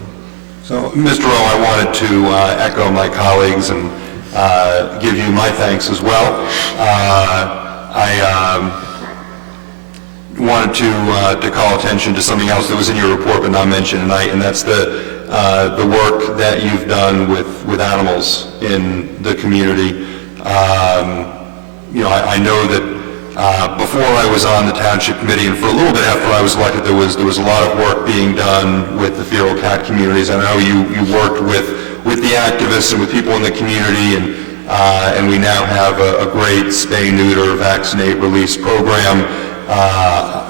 So, Mr. Rowe, I wanted to echo my colleagues and give you my thanks as well. I wanted to call attention to something else that was in your report but not mentioned tonight, and that's the work that you've done with animals in the community. I know that before I was on the township committee, and for a little bit after I was elected, there was a lot of work being done with the feral cat communities. I know you worked with the activists and with people in the community, and we now have a great spay, neuter, vaccinate, release program.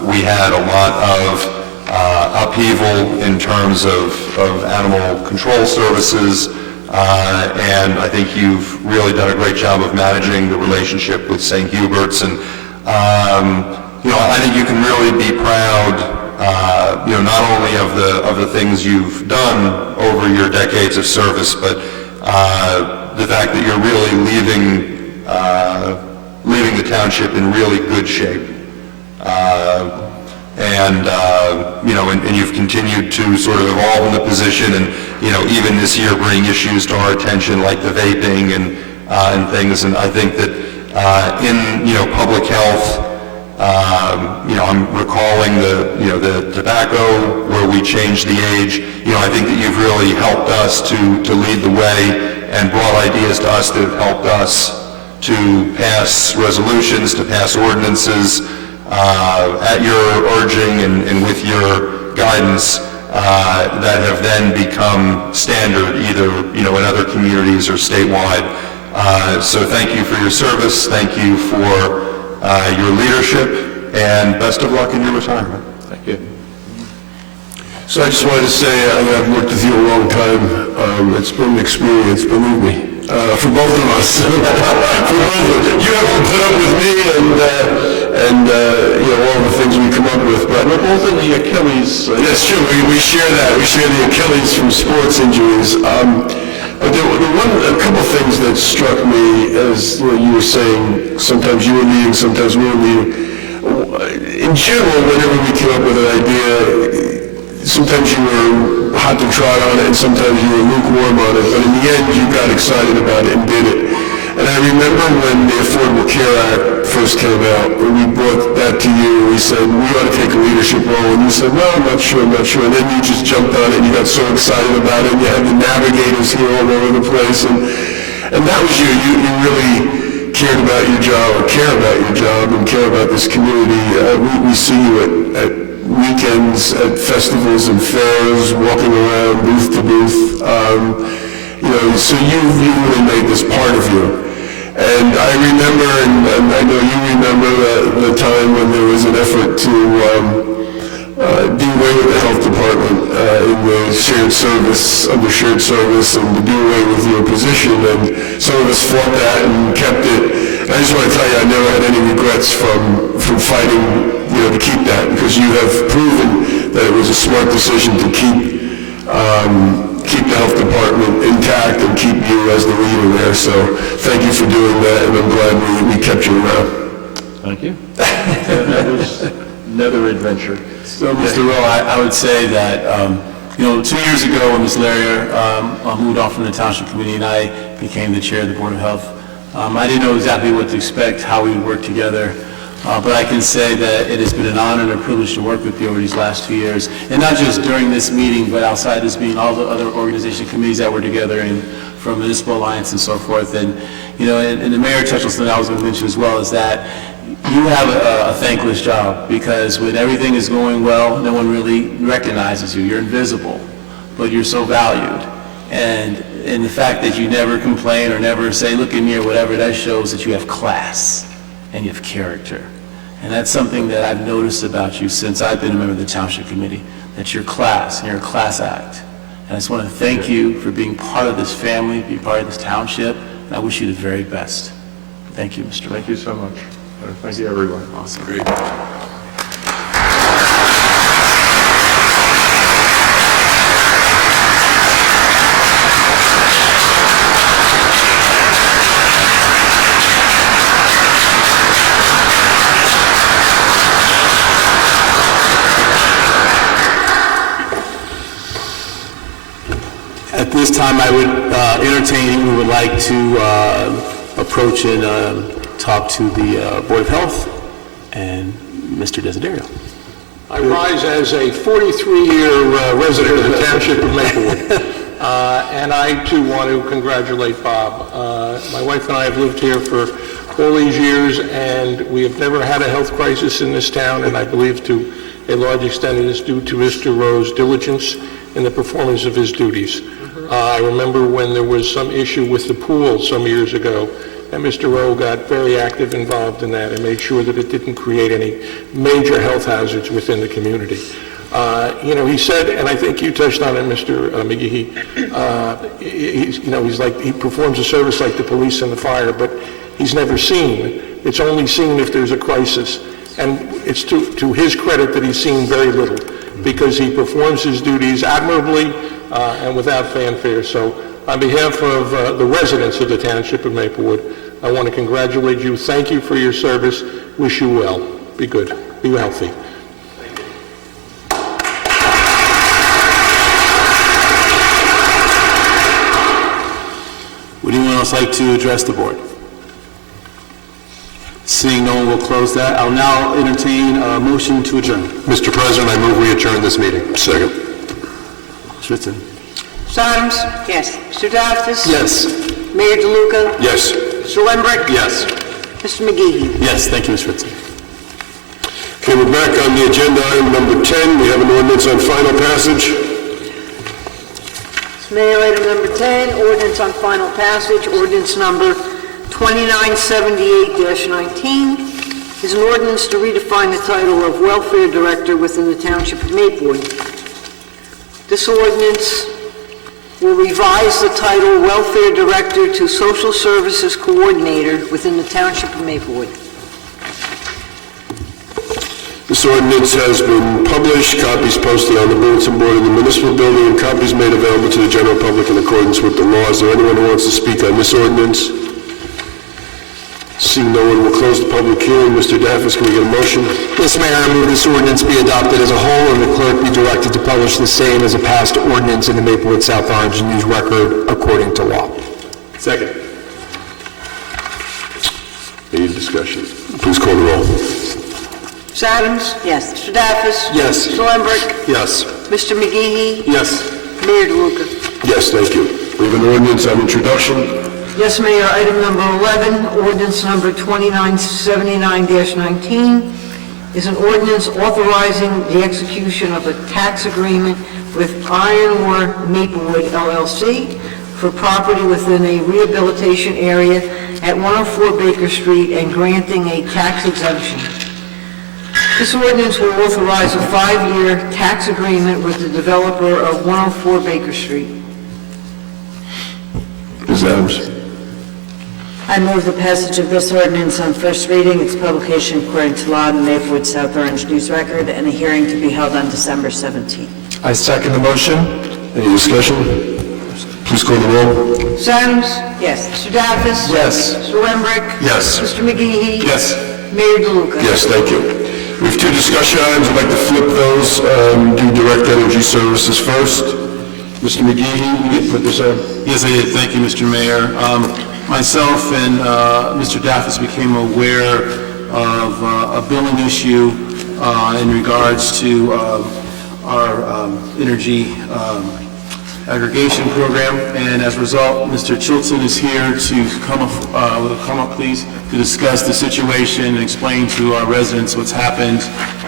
We had a lot of upheaval in terms of animal control services, and I think you've really done a great job of managing the relationship with St. Hubert's. And I think you can really be proud, not only of the things you've done over your decades of service, but the fact that you're really leaving the township in really good shape. And you've continued to sort of evolve in the position, and, even this year bring issues to our attention like the vaping and things. And I think that in, public health, I'm recalling the tobacco where we changed the age. I think that you've really helped us to lead the way and brought ideas to us that have helped us to pass resolutions, to pass ordinances at your urging and with your guidance that have then become standard either, in other communities or statewide. So thank you for your service. Thank you for your leadership, and best of luck in your retirement. Thank you. So I just wanted to say, I've worked with you a long time. It's been an experience, believe me, for both of us. For both of us. You have to put up with me and all the things we come up with. But we're both in the Achilles. That's true. We share that. We share the Achilles from sports injuries. But a couple of things that struck me as you were saying, sometimes you were leading, sometimes we were leading. In general, whenever we came up with an idea, sometimes you were hot to trot on it and sometimes you were lukewarm on it, but in the end you got excited about it and did it. And I remember when the Affordable Care Act first came out, when we brought that to you, we said, we ought to take a leadership role, and you said, no, I'm not sure, and then you just jumped on it, and you got so excited about it, and you had the navigators here all over the place, and that was you. You really cared about your job, or care about your job, and care about this community. We see you at weekends, at festivals and fairs, walking around booth to booth. So you really made this part of you. And I remember, and I know you remember the time when there was an effort to do away with the health department in the shared service, under shared service, and to do away with your position. And some of us fought that and kept it. And I just want to tell you, I never had any regrets from fighting, to keep that, because you have proven that it was a smart decision to keep the health department intact and keep you as the leader there. So thank you for doing that, and I'm glad we kept you around. Thank you. That was another adventure. So, Mr. Rowe, I would say that, 2 years ago when Ms. Larrier moved on from the Township Committee and I became the chair of the Board of Health, I didn't know exactly what to expect, how we would work together. But I can say that it has been an honor and a privilege to work with you over these last 2 years. And not just during this meeting, but outside this meeting, all the other organization committees that were together, and from Municipal Alliance and so forth. And, and the Mayor touched on something I was going to mention as well, is that you have a thankless job, because when everything is going well, no one really recognizes you. You're invisible, but you're so valued. And the fact that you never complain or never say, look at me, or whatever, that shows that you have class and you have character. And that's something that I've noticed about you since I've been a member of the Township Committee, that you're class, and you're a class act. And I just want to thank you for being part of this family, being part of this township, and I wish you the very best. Thank you, Mr. Ray. Thank you so much. Thank you, everyone. Awesome. Great. At this time, I would entertain, we would like to approach and talk to the Board of Health and Mr. Desiderio. I rise as a 43-year resident of the Township of Maplewood, and I too want to congratulate Bob. My wife and I have lived here for all these years, and we have never had a health crisis in this town, and I believe to a large extent it is due to Mr. Rowe's diligence in the performance of his duties. I remember when there was some issue with the pool some years ago, and Mr. Rowe got very active involved in that and made sure that it didn't create any major health hazards within the community. He said, and I think you touched on it, Mr. McGee, he performs a service like the police and the fire, but he's never seen. It's only seen if there's a crisis. And it's to his credit that he's seen very little, because he performs his duties admirably and without fanfare. So on behalf of the residents of the Township of Maplewood, I want to congratulate you. Thank you for your service. Wish you well. Be good. Be healthy. Would anyone else like to address the board? Seeing no one, will close that. I'll now entertain a motion to adjourn. Mr. President, I move we adjourn this meeting. Second. Schwitzen. Ms. Adams? Yes. Mr. Daftis? Yes. Mayor DeLuca? Yes. Mr. Lembrick? Yes. Mr. McGee? Yes, thank you, Ms. Schwitzen. Okay, we're back on the agenda, item number 10. We have an ordinance on final passage. Mr. Mayor, item number 10, ordinance on final passage, ordinance number 2978-19 is an ordinance to redefine the title of Welfare Director within the Township of Maplewood. This ordinance will revise the title Welfare Director to Social Services Coordinator within the Township of Maplewood. This ordinance has been published, copies posted on the bulletin board in the municipal building, and copies made available to the general public in accordance with the law. Is there anyone who wants to speak on this ordinance? Seeing no one, will close the public hearing. Mr. Daftis, can we get a motion? Yes, Mayor, I move this ordinance be adopted as a whole and the clerk be directed to publish the same as a passed ordinance in the Maplewood South Orange News Record according to law. Second. Any discussion? Please call the roll. Ms. Adams? Yes. Mr. Daftis? Yes. Mr. Lembrick? Yes. Mr. McGee? Yes. Mayor DeLuca? Yes, thank you. We have an ordinance on introduction. Yes, Mayor, item number 11, ordinance number 2979-19, is an ordinance authorizing the execution of a tax agreement with Iron Ore Maplewood LLC for property within a rehabilitation area at 104 Baker Street and granting a tax exemption. This ordinance will authorize a 5-year tax agreement with the developer of 104 Baker Street. Ms. Adams. I move the passage of this ordinance on first reading, its publication according to law in the Maplewood South Orange News Record, and a hearing to be held on December 17th. I second the motion. Any discussion? Please call the roll. Ms. Adams? Yes. Mr. Daftis? Yes. Mr. Lembrick? Yes. Mr. McGee? Yes. Mayor DeLuca? Yes, thank you. We have two discussion items. I'd like to flip those, do direct energy services first. Mr. McGee, you put this on? Yes, I did. Thank you, Mr. Mayor. Myself and Mr. Daftis became aware of a billing issue in regards to our energy aggregation program, and as a result, Mr. Chilton is here to come up, please, to discuss the situation and explain to our residents what's happened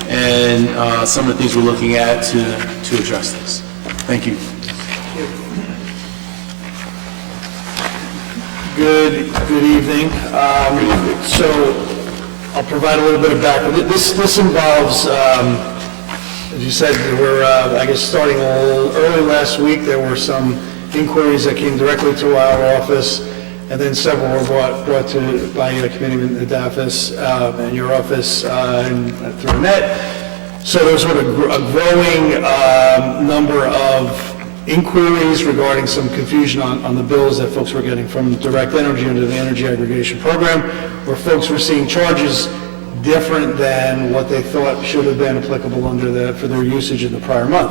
and some of the things we're looking at to address this. Thank you. Good evening. So I'll provide a little bit of background. This involves, as you said, there were, I guess starting a little early last week, there were some inquiries that came directly to our office, and then several were brought to by Committeeman Daftis and your office and through Net. So there was sort of a growing number of inquiries regarding some confusion on the bills that folks were getting from Direct Energy under the Energy Aggregation Program, where folks were seeing charges different than what they thought should have been applicable for their usage in the prior month.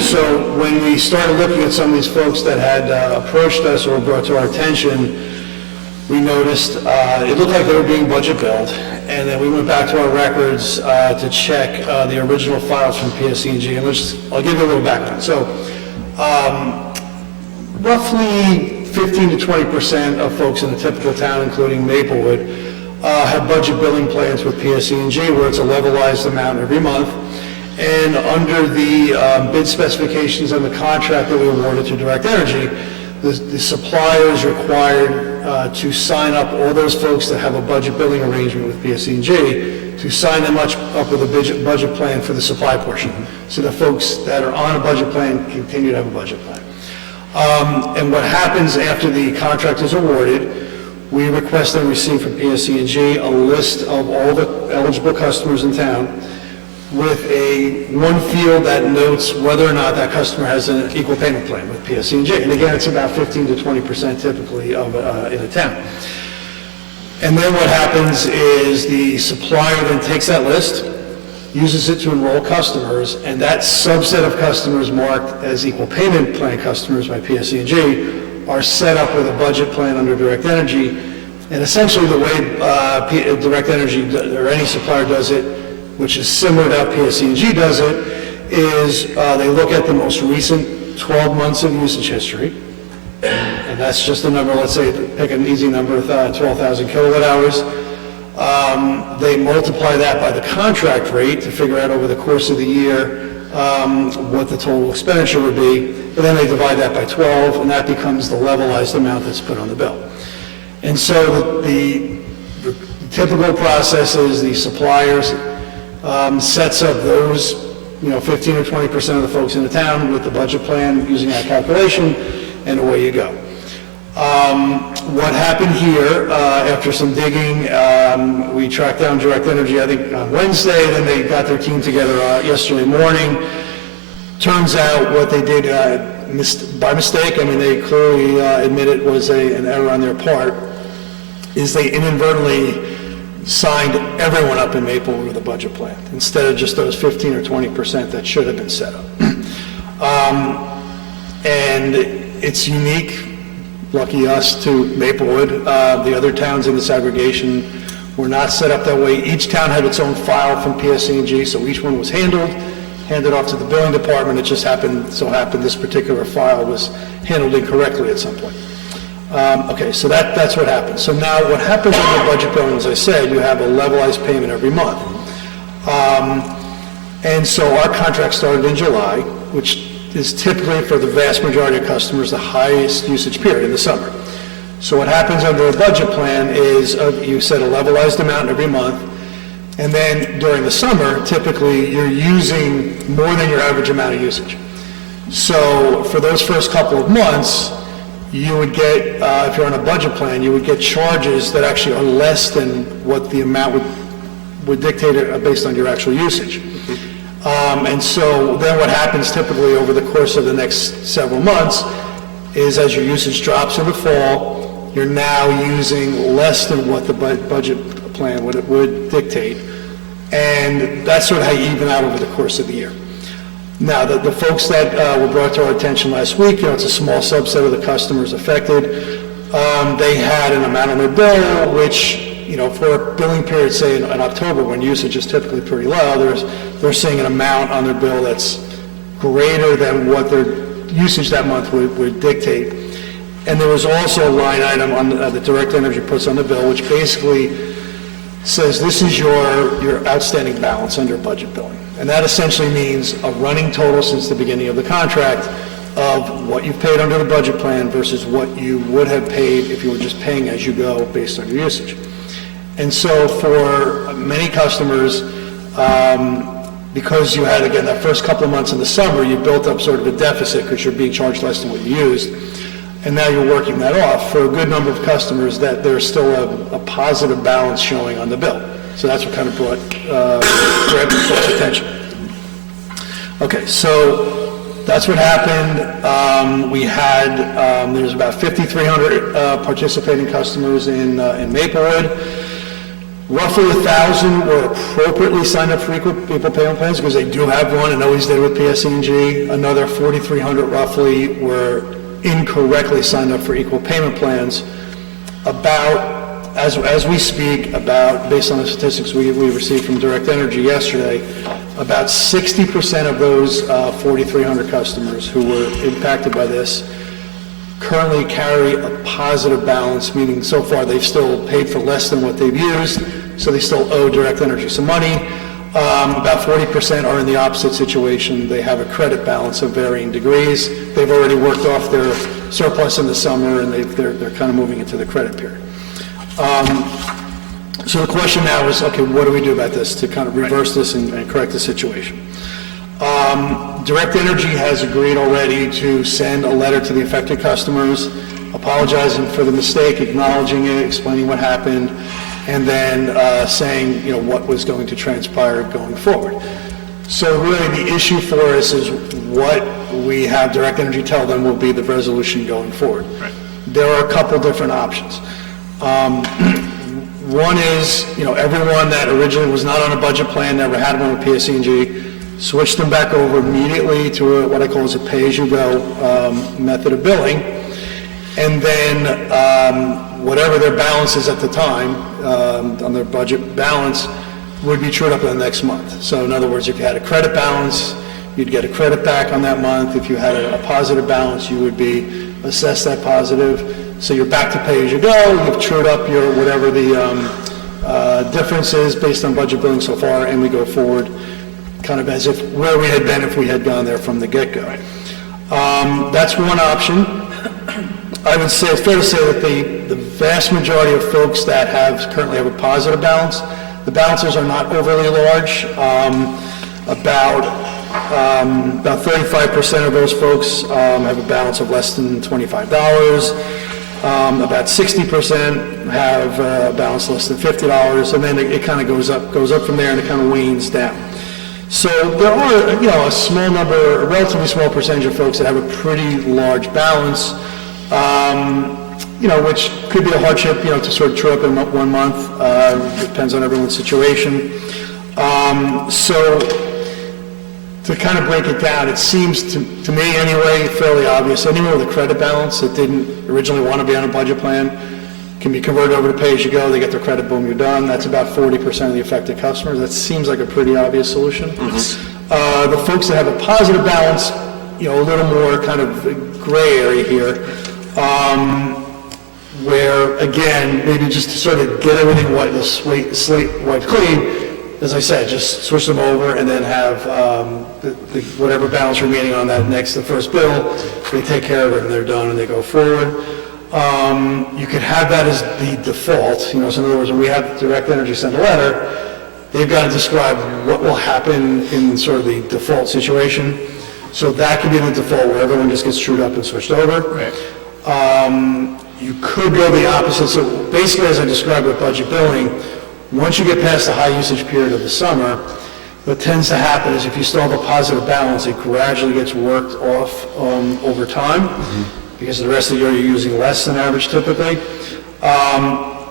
So when we started looking at some of these folks that had approached us or brought to our attention, we noticed it looked like they were being budget billed, and then we went back to our records to check the original files from PSE&G, and I'll give you a little background. So roughly 15 to 20% of folks in a typical town, including Maplewood, have budget billing plans with PSE&G where it's a levelized amount every month, and under the bid specifications and the contract that we awarded to Direct Energy, the supplier is required to sign up all those folks that have a budget billing arrangement with PSE&G to sign them up with a budget plan for the supply portion. So the folks that are on a budget plan continue to have a budget plan. And what happens after the contract is awarded, we request and receive from PSE&G a list of all the eligible customers in town with one field that notes whether or not that customer has an equal payment plan with PSE&G. And again, it's about 15 to 20% typically of in a town. And then what happens is the supplier then takes that list, uses it to enroll customers, and that subset of customers marked as equal payment plan customers by PSE&G are set up with a budget plan under Direct Energy. And essentially the way Direct Energy or any supplier does it, which is similar to how PSE&G does it, is they look at the most recent 12 months of usage history, and that's just a number, let's say, pick an easy number, 12,000 kilowatt hours. They multiply that by the contract rate to figure out over the course of the year what the total expenditure would be, and then they divide that by 12, and that becomes the levelized amount that's put on the bill. And so the typical process is the suppliers sets up those 15 or 20% of the folks in the town with the budget plan using that calculation, and away you go. What happened here, after some digging, we tracked down Direct Energy, I think on Wednesday, then they got their team together yesterday morning. Turns out what they did by mistake, I mean, they clearly admit it was an error on their part, is they inadvertently signed everyone up in Maplewood with a budget plan, instead of just those 15 or 20% that should have been set up. And it's unique, lucky us, to Maplewood. The other towns in this aggregation were not set up that way. Each town had its own file from PSE&G, so each one was handed off to the billing department. It just happened this particular file was handled incorrectly at some point. Okay, so that's what happened. So now what happens in the budget billing, as I said, you have a levelized payment every month. And so our contract started in July, which is typically for the vast majority of customers the highest usage period in the summer. So what happens under a budget plan is you set a levelized amount every month, and then during the summer, typically you're using more than your average amount of usage. So for those first couple of months, you would get, if you're on a budget plan, you would get charges that actually are less than what the amount would dictate based on your actual usage. And so then what happens typically over the course of the next several months is as your usage drops in the fall, you're now using less than what the budget plan would dictate. And that's sort of how you even out over the course of the year. Now, the folks that were brought to our attention last week, it's a small subset of the customers affected. They had an amount on their bill, which, for a billing period, say in October, when usage is typically pretty low, they're seeing an amount on their bill that's greater than what their usage that month would dictate. And there was also a line item on that Direct Energy puts on the bill, which basically says this is your outstanding balance under budget billing. And that essentially means a running total since the beginning of the contract of what you've paid under the budget plan versus what you would have paid if you were just paying as you go based on your usage. And so for many customers, because you had, again, that first couple of months in the summer, you built up sort of a deficit because you're being charged less than what you used, and now you're working that off. For a good number of customers, that there's still a positive balance showing on the bill. So that's what kind of brought folks' attention. Okay, so that's what happened. We had, there's about 5,300 participating customers in Maplewood. Roughly 1,000 were appropriately signed up for equal payment plans because they do have one and always did with PSE&G. Another 4,300 roughly were incorrectly signed up for equal payment plans. About, as we speak, based on the statistics we received from Direct Energy yesterday, about 60% of those 4,300 customers who were impacted by this currently carry a positive balance, meaning so far they've still paid for less than what they've used, so they still owe Direct Energy some money. About 40% are in the opposite situation. They have a credit balance of varying degrees. They've already worked off their surplus in the summer, and they're kind of moving into the credit period. So the question now is, okay, what do we do about this to kind of reverse this and correct the situation? Direct Energy has agreed already to send a letter to the affected customers apologizing for the mistake, acknowledging it, explaining what happened, and then saying, what was going to transpire going forward. So really, the issue for us is what we have Direct Energy tell them will be the resolution going forward. Right. There are a couple different options. One is, everyone that originally was not on a budget plan, never had one with PSE&G, switch them back over immediately to what I call as a pay-as-you-go method of billing, and then whatever their balance is at the time, on their budget balance, would be trued up in the next month. So in other words, if you had a credit balance, you'd get a credit back on that month. If you had a positive balance, you would be assessed that positive. So you're back to pay-as-you-go, you've trued up your whatever the difference is based on budget billing so far, and we go forward kind of as if where we had been if we had gone there from the get-go. That's one option. I would say, it's fair to say that the vast majority of folks that currently have a positive balance, the balances are not overly large. About 35% of those folks have a balance of less than $25. About 60% have a balance less than $50, and then it kind of goes up from there, and it kind of wanes down. So there are, a small number, a relatively small percentage of folks that have a pretty large balance, which could be a hardship, to sort of true up in 1 month. Depends on everyone's situation. So to kind of break it down, it seems to me anyway, fairly obvious. Anyone with a credit balance that didn't originally want to be on a budget plan can be converted over to pay-as-you-go. They get their credit, boom, you're done. That's about 40% of the affected customers. That seems like a pretty obvious solution. Mm-hmm. The folks that have a positive balance, a little more kind of gray area here, where, again, maybe just to sort of get everything white clean, as I said, just switch them over and then have whatever balance remaining on the first bill, they take care of it and they're done and they go forward. You could have that as the default, so in other words, when we have Direct Energy send a letter, they've got to describe what will happen in sort of the default situation. So that could be the default where everyone just gets trued up and switched over. Right. You could go the opposite. So basically, as I described with budget billing, once you get past the high usage period of the summer, what tends to happen is if you still have a positive balance, it gradually gets worked off over time. Mm-hmm. Because the rest of the year you're using less than average typically.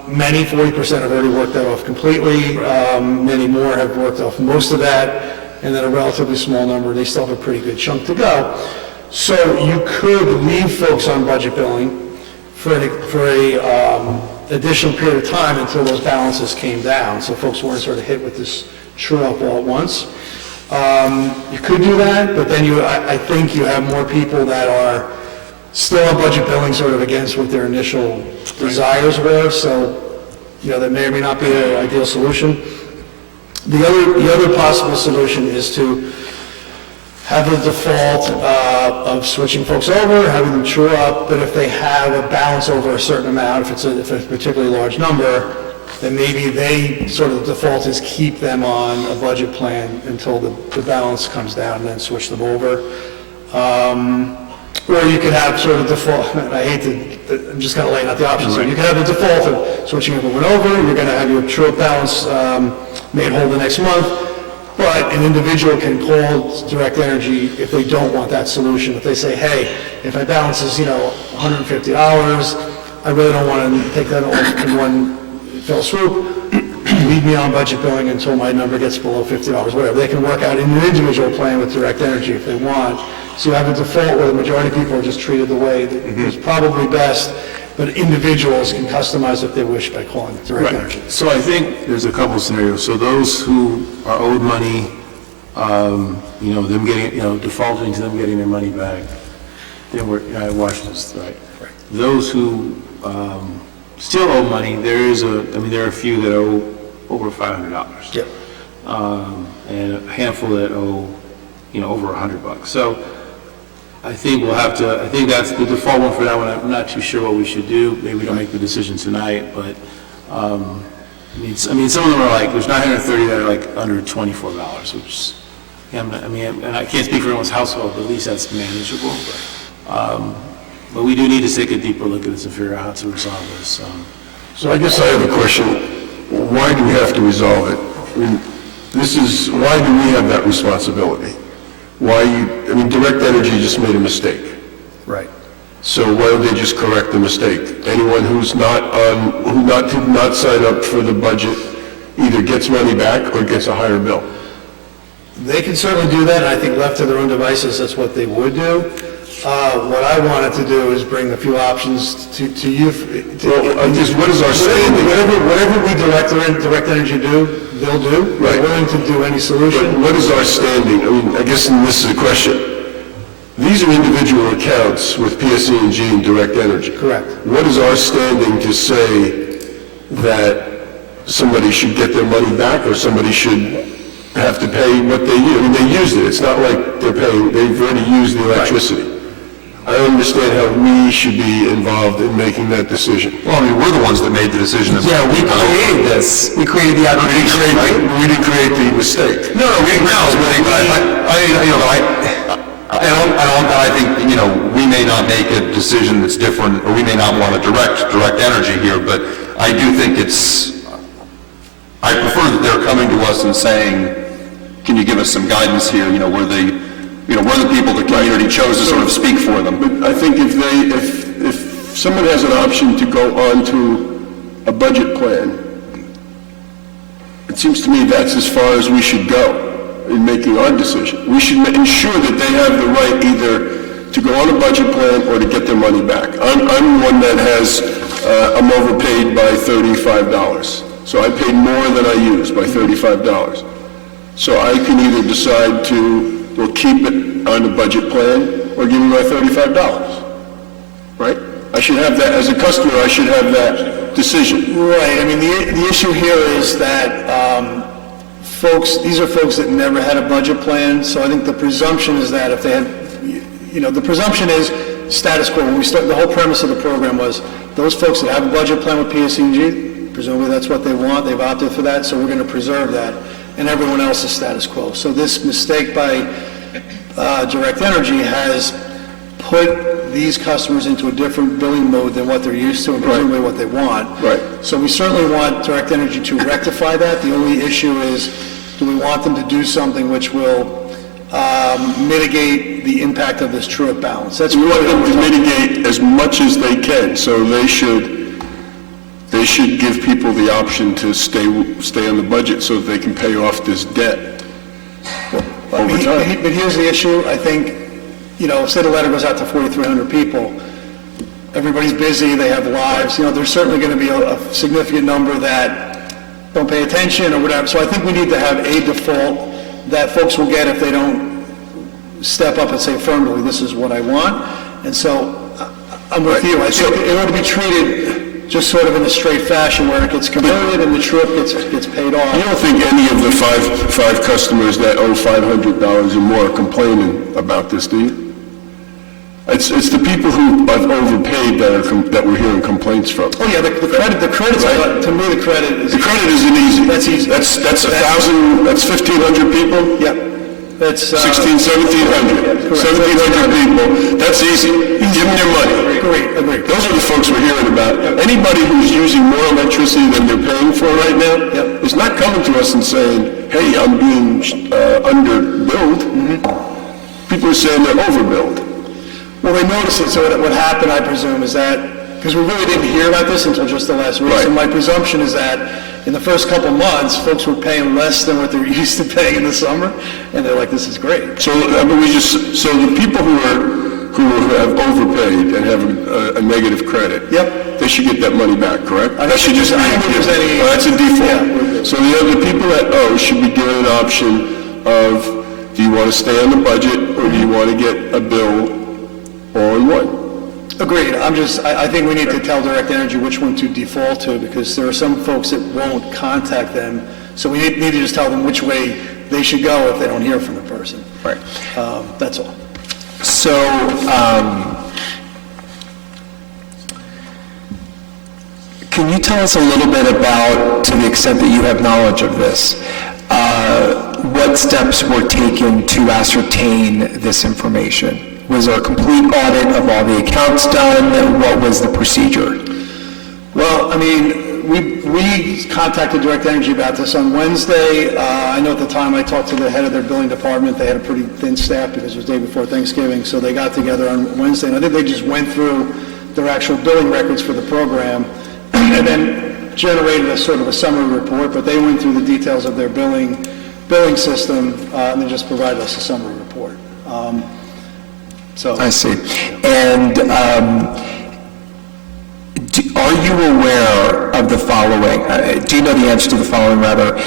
Many, 40%, have already worked that off completely. Many more have worked off most of that. And then a relatively small number, they still have a pretty good chunk to go. So you could leave folks on budget billing for a additional period of time until those balances came down. So folks weren't sort of hit with this true up all at once. You could do that, but then I think you have more people that are still on budget billing sort of against what their initial desires were, so, that may or may not be an ideal solution. The other possible solution is to have the default of switching folks over, having them true up, but if they have a balance over a certain amount, if it's a particularly large number, then maybe they sort of the default is keep them on a budget plan until the balance comes down and then switch them over. Or you could have sort of default, I'm just kind of laying out the options. Right. You could have the default of switching everyone over, you're going to have your true balance made whole the next month, but an individual can call Direct Energy if they don't want that solution. If they say, hey, if my balance is, $150, I really don't want to take that all in one fell swoop, leave me on budget billing until my number gets below $50, whatever. They can work out in an individual plan with Direct Energy if they want. So you have a default where the majority of people are just treated the way that is probably best, but individuals can customize if they wish by calling Direct Energy. So I think there's a couple scenarios. So those who are owed money, them getting, defaulting to them getting their money back, then we're, Washington's right. Those who still owe money, there are a few that owe over $500. Yep. And a handful that owe, over $100. So I think I think that's the default one for that one. I'm not too sure what we should do. Maybe we don't make the decision tonight, but some of them are like, there's 930 that are like under $24, which, and I can't speak for everyone's household, but at least that's manageable. But we do need to take a deeper look at this and figure out how to resolve this. So I guess I have a question. Why do we have to resolve it? I mean, why do we have that responsibility? Direct Energy just made a mistake. Right. So why don't they just correct the mistake? Anyone who did not sign up for the budget either gets money back or gets a higher bill. They can certainly do that, and I think left to their own devices, that's what they would do. What I wanted to do is bring a few options to you. What is our standing? Whatever we direct energy do, they'll do. Right. We're willing to do any solution. What is our standing? I guess this is a question. These are individual accounts with PSE&G and Direct Energy. Correct. What is our standing to say that somebody should get their money back or somebody should have to pay what they use? They used it. It's not like they've already used the electricity. Right. I don't understand how we should be involved in making that decision. Well, we're the ones that made the decision. Yeah, we created this. We created the application. We didn't create the mistake. No, we acknowledge, I think, we may not make a decision that's different, or we may not want to direct energy here, but I do think I prefer that they're coming to us and saying, can you give us some guidance here? We're the people the community chose to sort of speak for them. But I think if someone has an option to go on to a budget plan, it seems to me that's as far as we should go in making our decision. We should ensure that they have the right either to go on a budget plan or to get their money back. I'm one that I'm overpaid by $35. So I paid more than I used by $35. So I can either decide to keep it on the budget plan or give me my $35, right? I should have that, as a customer, I should have that decision. Right, the issue here is that these are folks that never had a budget plan, so I think the presumption is that if they had, the presumption is status quo. When we started, the whole premise of the program was those folks that have a budget plan with PSE&G, presumably that's what they want, they've opted for that, so we're going to preserve that, and everyone else is status quo. So this mistake by Direct Energy has put these customers into a different billing mode than what they're used to and presumably what they want. Right. So we certainly want Direct Energy to rectify that. The only issue is, do we want them to do something which will mitigate the impact of this true-up balance? We want them to mitigate as much as they can, so they should give people the option to stay on the budget so that they can pay off this debt over time. But here's the issue. I think, say the letter goes out to 4,300 people. Everybody's busy, they have lives. There's certainly going to be a significant number that don't pay attention or whatever. So I think we need to have a default that folks will get if they don't step up and say firmly, this is what I want. And so I'm with you. I think it ought to be treated just sort of in a straight fashion where it gets converted and the trip gets paid off. You don't think any of the five customers that owe $500 or more are complaining about this, do you? It's the people who have overpaid that we're hearing complaints from. Oh yeah, the credit's right. To me the credit is... The credit isn't easy. That's easy. That's 1,000, that's 1,500 people? Yeah. That's 1,700 people. That's easy. Give them their money. Agreed. Those are the folks we're hearing about. Anybody who's using more electricity than they're paying for right now is not coming to us and saying, hey, I'm being underbilled. People are saying they're overbilled. Well, they notice it. So what happened, I presume, is that, because we really didn't hear about this until just the last week, so my presumption is that in the first couple months, folks were paying less than what they're used to paying in the summer, and they're like, this is great. So the people who have overpaid and have a negative credit, they should get that money back, correct? That should just, I don't think there's any... that's a default. Yeah. So the people that owe should be given an option of, do you want to stay on the budget or do you want to get a bill all in one? Agreed. I think we need to tell Direct Energy which one to default to, because there are some folks that won't contact them. So we need to just tell them which way they should go if they don't hear from the person. Right. That's all. So, can you tell us a little bit about, to the extent that you have knowledge of this, what steps were taken to ascertain this information? Was there a complete audit of all the accounts done? What was the procedure? Well, I mean, we contacted Direct Energy about this on Wednesday. I know at the time I talked to the head of their billing department. They had a pretty thin staff because it was the day before Thanksgiving, so they got together on Wednesday, and I think they just went through their actual billing records for the program and then generated a sort of a summary report, but they went through the details of their billing system and then just provided us a summary report. I see. And are you aware of the following? Do you know the answer to the following, rather?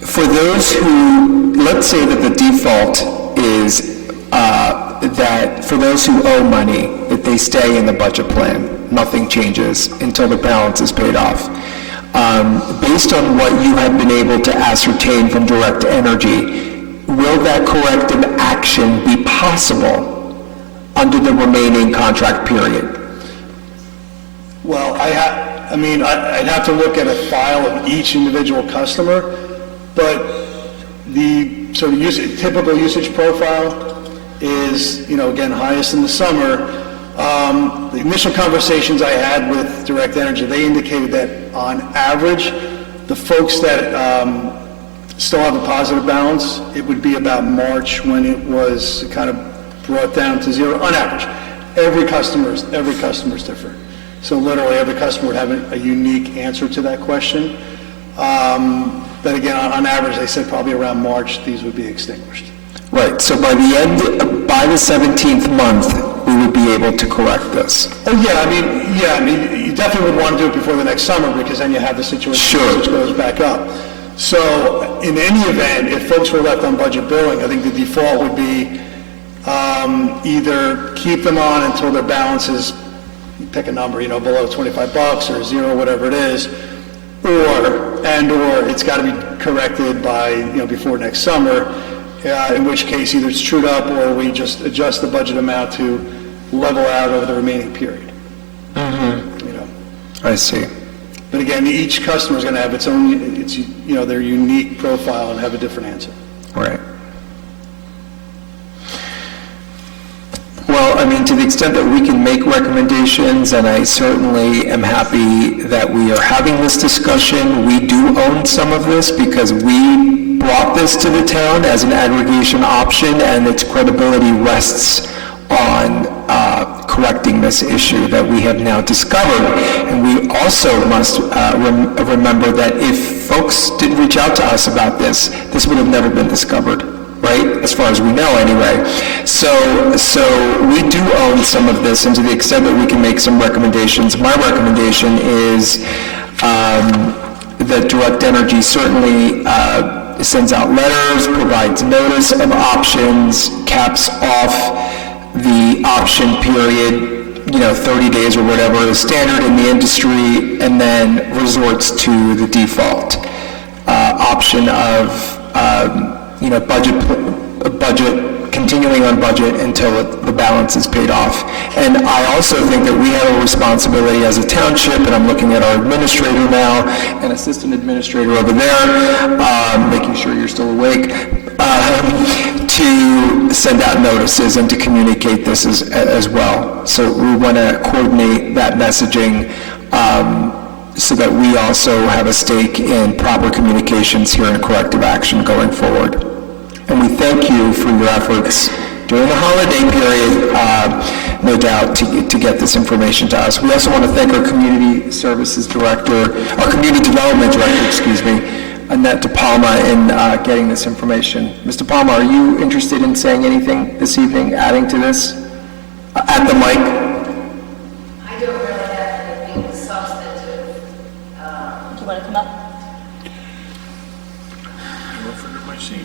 For those who, let's say that the default is that for those who owe money, that they stay in the budget plan. Nothing changes until the balance is paid off. Based on what you have been able to ascertain from Direct Energy, will that corrective action be possible under the remaining contract period? Well, I'd have to look at a file of each individual customer, but the sort of typical usage profile is, again, highest in the summer. The initial conversations I had with Direct Energy, they indicated that on average, the folks that still have a positive balance, it would be about March when it was kind of brought down to zero on average. Every customer is different. So literally every customer would have a unique answer to that question. But again, on average, they said probably around March, these would be extinguished. Right, so by the 17th month, we would be able to correct this. Oh, yeah, I mean, you definitely would want to do it before the next summer because then you have the situation which goes back up. So in any event, if folks were left on budget billing, I think the default would be either keep them on until their balance is, pick a number, below $25 or zero, whatever it is, or it's got to be corrected by, before next summer, in which case either it's trued up or we just adjust the budget amount to level out over the remaining period. I see. But again, each customer is going to have its own, their unique profile and have a different answer. Right. Well, I mean, to the extent that we can make recommendations, and I certainly am happy that we are having this discussion, we do own some of this because we brought this to the town as an aggregation option, and its credibility rests on correcting this issue that we have now discovered. And we also must remember that if folks didn't reach out to us about this, this would have never been discovered. Right, as far as we know anyway. So we do own some of this, and to the extent that we can make some recommendations, my recommendation is that Direct Energy certainly sends out letters, provides notice of options, caps off the option period, 30 days or whatever is standard in the industry, and then resorts to the default option of budget, continuing on budget until the balance is paid off. And I also think that we have a responsibility as a township, and I'm looking at our administrator now, and assistant administrator over there, making sure you're still awake, to send out notices and to communicate this as well. So we want to coordinate that messaging so that we also have a stake in proper communications here and corrective action going forward. And we thank you for your efforts during the holiday period, no doubt, to get this information to us. We also want to thank our community services director, our community development director, Annette DePalma, in getting this information. Mr. Palma, are you interested in saying anything this evening, adding to this? At the mic. I don't really have anything substantive. Do you want to come up? My seat.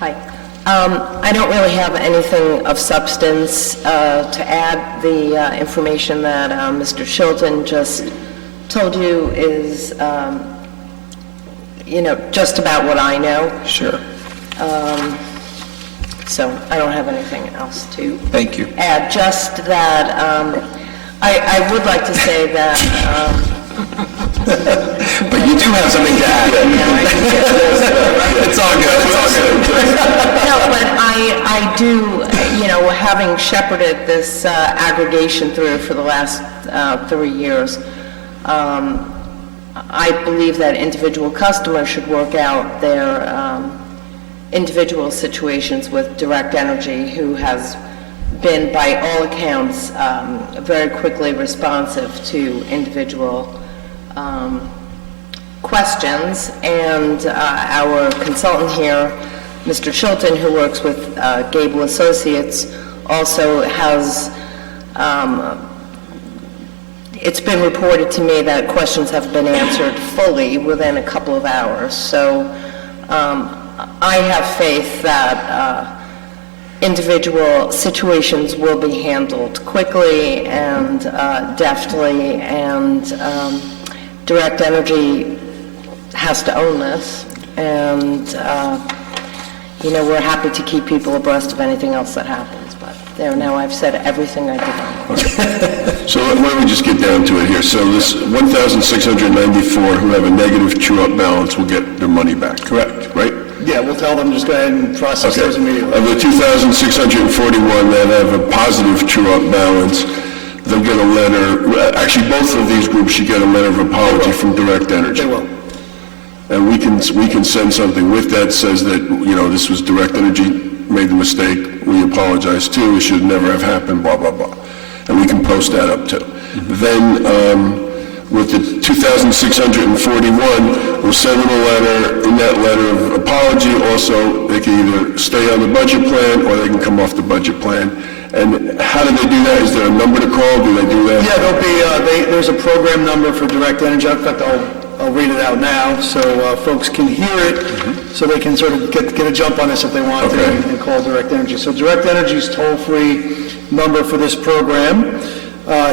Hi. I don't really have anything of substance to add. The information that Mr. Chilton just told you is, just about what I know. Sure. So I don't have anything else to Thank you. add. Just that I would like to say that But you do have something to add. It's all good, it's all good. No, but I do, having shepherded this aggregation through for the last 3 years, I believe that individual customers should work out their individual situations with Direct Energy, who has been, by all accounts, very quickly responsive to individual questions. And our consultant here, Mr. Chilton, who works with Gable Associates, also has, it's been reported to me that questions have been answered fully within a couple of hours. So I have faith that individual situations will be handled quickly and deftly, and Direct Energy has to own this, and we're happy to keep people abreast of anything else that happens. But there, now I've said everything I did. Okay. So why don't we just get down to it here? So this 1,694 who have a negative true-up balance will get their money back, correct? Right? Yeah, we'll tell them, just go ahead and process those immediately. Of the 2,641 that have a positive true-up balance, they'll get a letter, actually both of these groups should get a letter of apology from Direct Energy. They will. And we can send something with that says that, this was Direct Energy made the mistake, we apologize too, it should never have happened, blah, blah, blah. And we can post that up too. Then, with the 2,641, we'll send them a letter, in that letter of apology, also, they can either stay on the budget plan or they can come off the budget plan. And how do they do that? Is there a number to call? Do they do that? Yeah, there'll be, there's a program number for Direct Energy. In fact, I'll read it out now so folks can hear it, so they can sort of get a jump on this if they want to and call Direct Energy. So Direct Energy's toll-free number for this program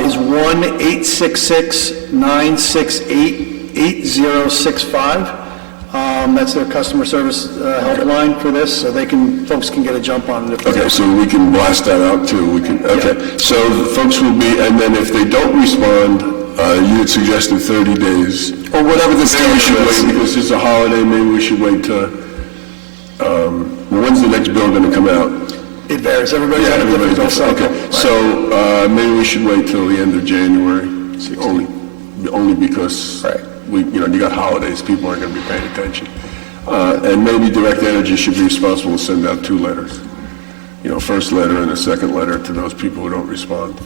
is 1-866-968-8065. That's their customer service helpline for this, so folks can get a jump on it. Okay, so we can blast that out too. So the folks will be, and then if they don't respond, you had suggested 30 days. Or whatever the Maybe we should standard is. wait, because it's a holiday, maybe we should wait till, when's the next bill going to come out? It varies, everybody's on a different bill cycle. Okay, so maybe we should wait till the end of January, only because you got holidays, people aren't going to be paying attention. And maybe Direct Energy should be responsible to send out 2 letters. First letter and a second letter to those people who don't respond.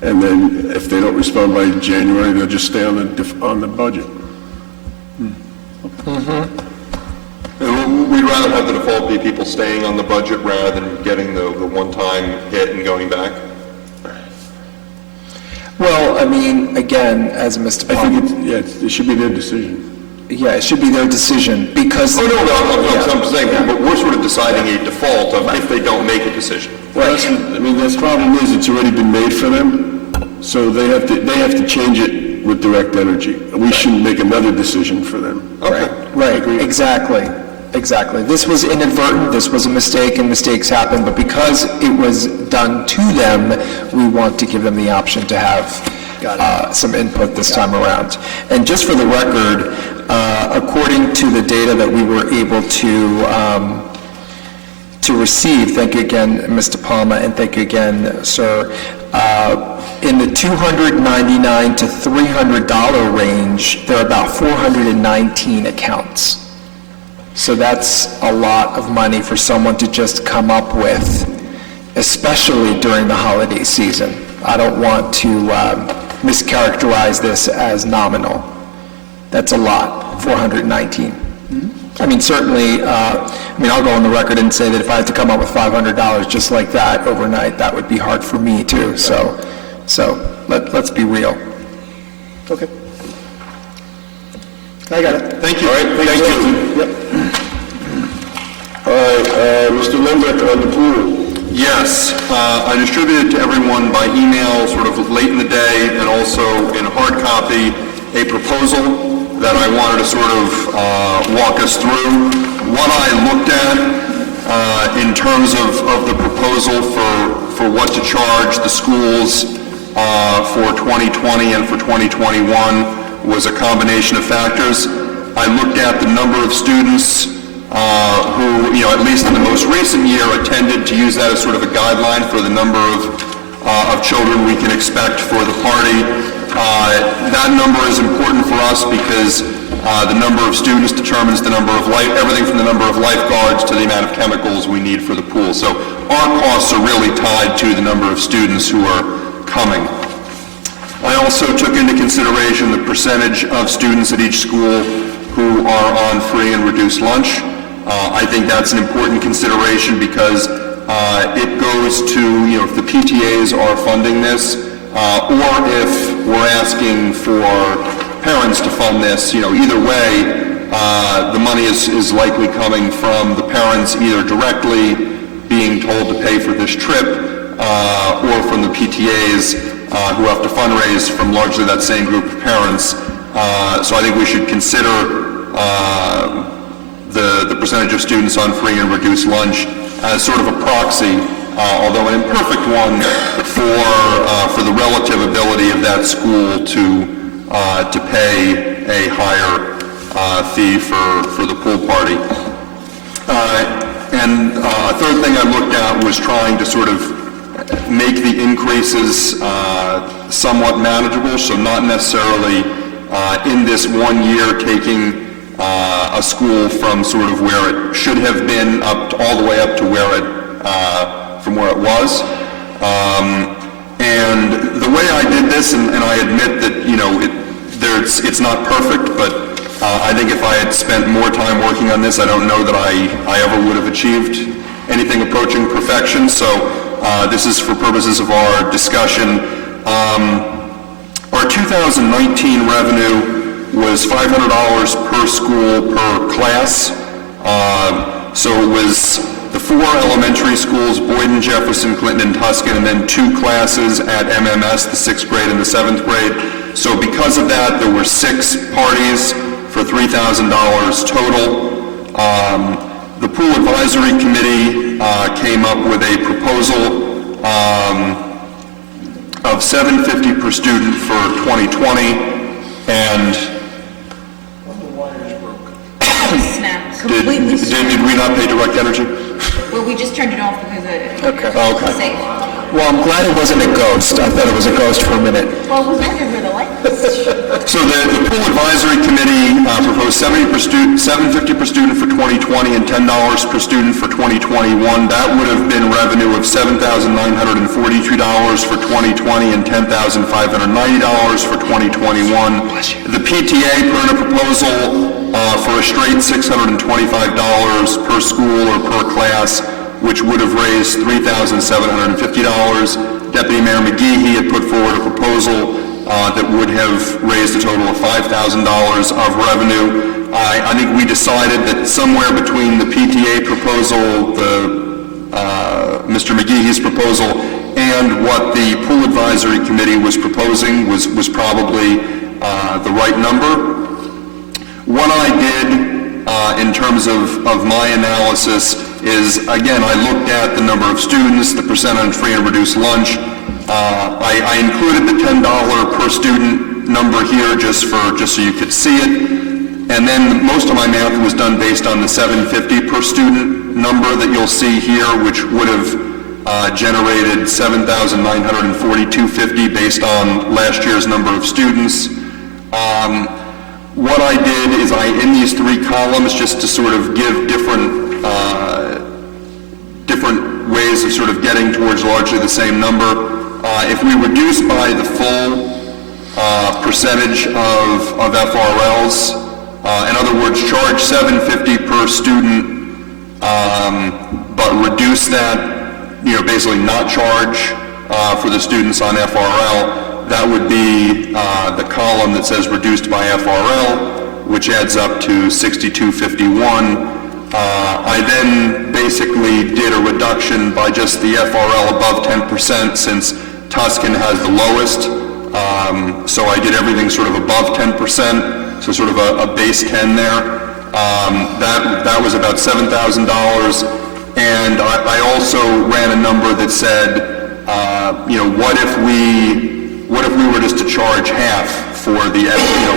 And then if they don't respond by January, they'll just stay on the budget. We'd rather have the default be people staying on the budget rather than getting the one-time hit and going back. Well, I mean, again, as Mr. Palmer... I think it should be their decision. Yeah, it should be their decision, because... I'm saying, but we're sort of deciding a default of if they don't make a decision. Well, the problem is it's already been made for them, so they have to change it with Direct Energy. We shouldn't make another decision for them. Okay. Right, exactly. This was inadvertent, this was a mistake, and mistakes happen, but because it was done to them, we want to give them the option to have some input this time around. And just for the record, according to the data that we were able to receive, thank you again, Mr. Palma, and thank you again, sir, in the $299 to $300 range, there are about 419 accounts. So that's a lot of money for someone to just come up with, especially during the holiday season. I don't want to mischaracterize this as nominal. That's a lot, 419. I mean, certainly, I'll go on the record and say that if I had to come up with $500 just like that overnight, that would be hard for me too. So let's be real. Okay. I got it. Thank you. All right, thank you. Yep. All right, Mr. Limbeck on the pool. Yes, I distributed to everyone by email sort of late in the day and also in hard copy a proposal that I wanted to sort of walk us through. What I looked at in terms of the proposal for what to charge the schools for 2020 and for 2021 was a combination of factors. I looked at the number of students who, at least in the most recent year, attended, to use that as sort of a guideline for the number of children we can expect for the party. That number is important for us because the number of students determines the number of everything from the number of lifeguards to the amount of chemicals we need for the pool. So our costs are really tied to the number of students who are coming. I also took into consideration the percentage of students at each school who are on free and reduced lunch. I think that's an important consideration because it goes to, if the PTAs are funding this, or if we're asking for parents to fund this, either way, the money is likely coming from the parents either directly being told to pay for this trip, or from the PTAs who have to fundraise from largely that same group of parents. So I think we should consider the percentage of students on free and reduced lunch as sort of a proxy, although an imperfect one, for the relative ability of that school to pay a higher fee for the pool party. And a third thing I looked at was trying to sort of make the increases somewhat manageable, so not necessarily in this 1 year taking a school from sort of where it should have been all the way up to where from where it was. And the way I did this, and I admit that it's not perfect, but I think if I had spent more time working on this, I don't know that I ever would have achieved anything approaching perfection. So this is for purposes of our discussion. Our 2019 revenue was $500 per school per class. So it was the 4 elementary schools, Boyden, Jefferson, Clinton, and Tuscan, and then 2 classes at MMS, the 6th grade and the 7th grade. So because of that, there were 6 parties for $3,000 total. The Pool Advisory Committee came up with a proposal of $750 per student for 2020, and Snapped. did we not pay direct energy? Well, we just turned it off because Okay. safe. Well, I'm glad it wasn't a ghost. I thought it was a ghost for a minute. Well, I was wondering where the light was. So the Pool Advisory Committee proposed $750 per student for 2020 and $10 per student for 2021. That would have been revenue of $7,942 for 2020 and $10,590 for 2021. The PTA put in a proposal for a straight $625 per school or per class, which would have raised $3,750. Deputy Mayor McGehee had put forward a proposal that would have raised a total of $5,000 of revenue. I think we decided that somewhere between the PTA proposal, Mr. McGehee's proposal, and what the Pool Advisory Committee was proposing was probably the right number. What I did in terms of my analysis is, again, I looked at the number of students, the percent on free and reduced lunch. I included the $10 per student number here just so you could see it. And then most of my math was done based on the $750 per student number that you'll see here, which would have generated $7,942.50 based on last year's number of students. What I did is in these 3 columns, just to sort of give different ways of sort of getting towards largely the same number. If we reduce by the full percentage of FRLs, in other words, charge $750 per student, but reduce that, basically not charge for the students on FRL, that would be the column that says reduced by FRL, which adds up to $62.51. I then basically did a reduction by just the FRL above 10%, since Tuscan has the lowest. So I did everything sort of above 10%, so sort of a base 10 there. That was about $7,000. And I also ran a number that said, what if we were just to charge half for the,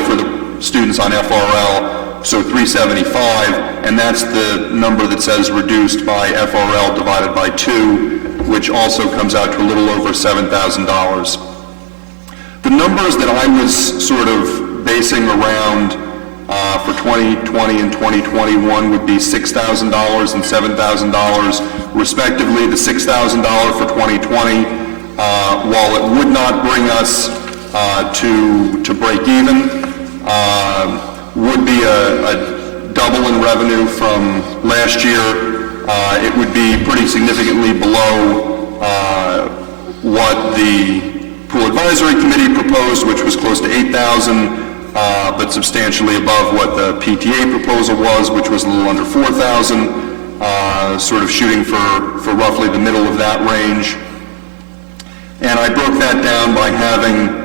for the students on FRL, so 375, and that's the number that says reduced by FRL divided by 2, which also comes out to a little over $7,000. The numbers that I was sort of basing around for 2020 and 2021 would be $6,000 and $7,000 respectively. The $6,000 for 2020, while it would not bring us to break even, would be a double in revenue from last year. It would be pretty significantly below what the Pool Advisory Committee proposed, which was close to $8,000, but substantially above what the PTA proposal was, which was a little under $4,000, sort of shooting for roughly the middle of that range. And I broke that down by having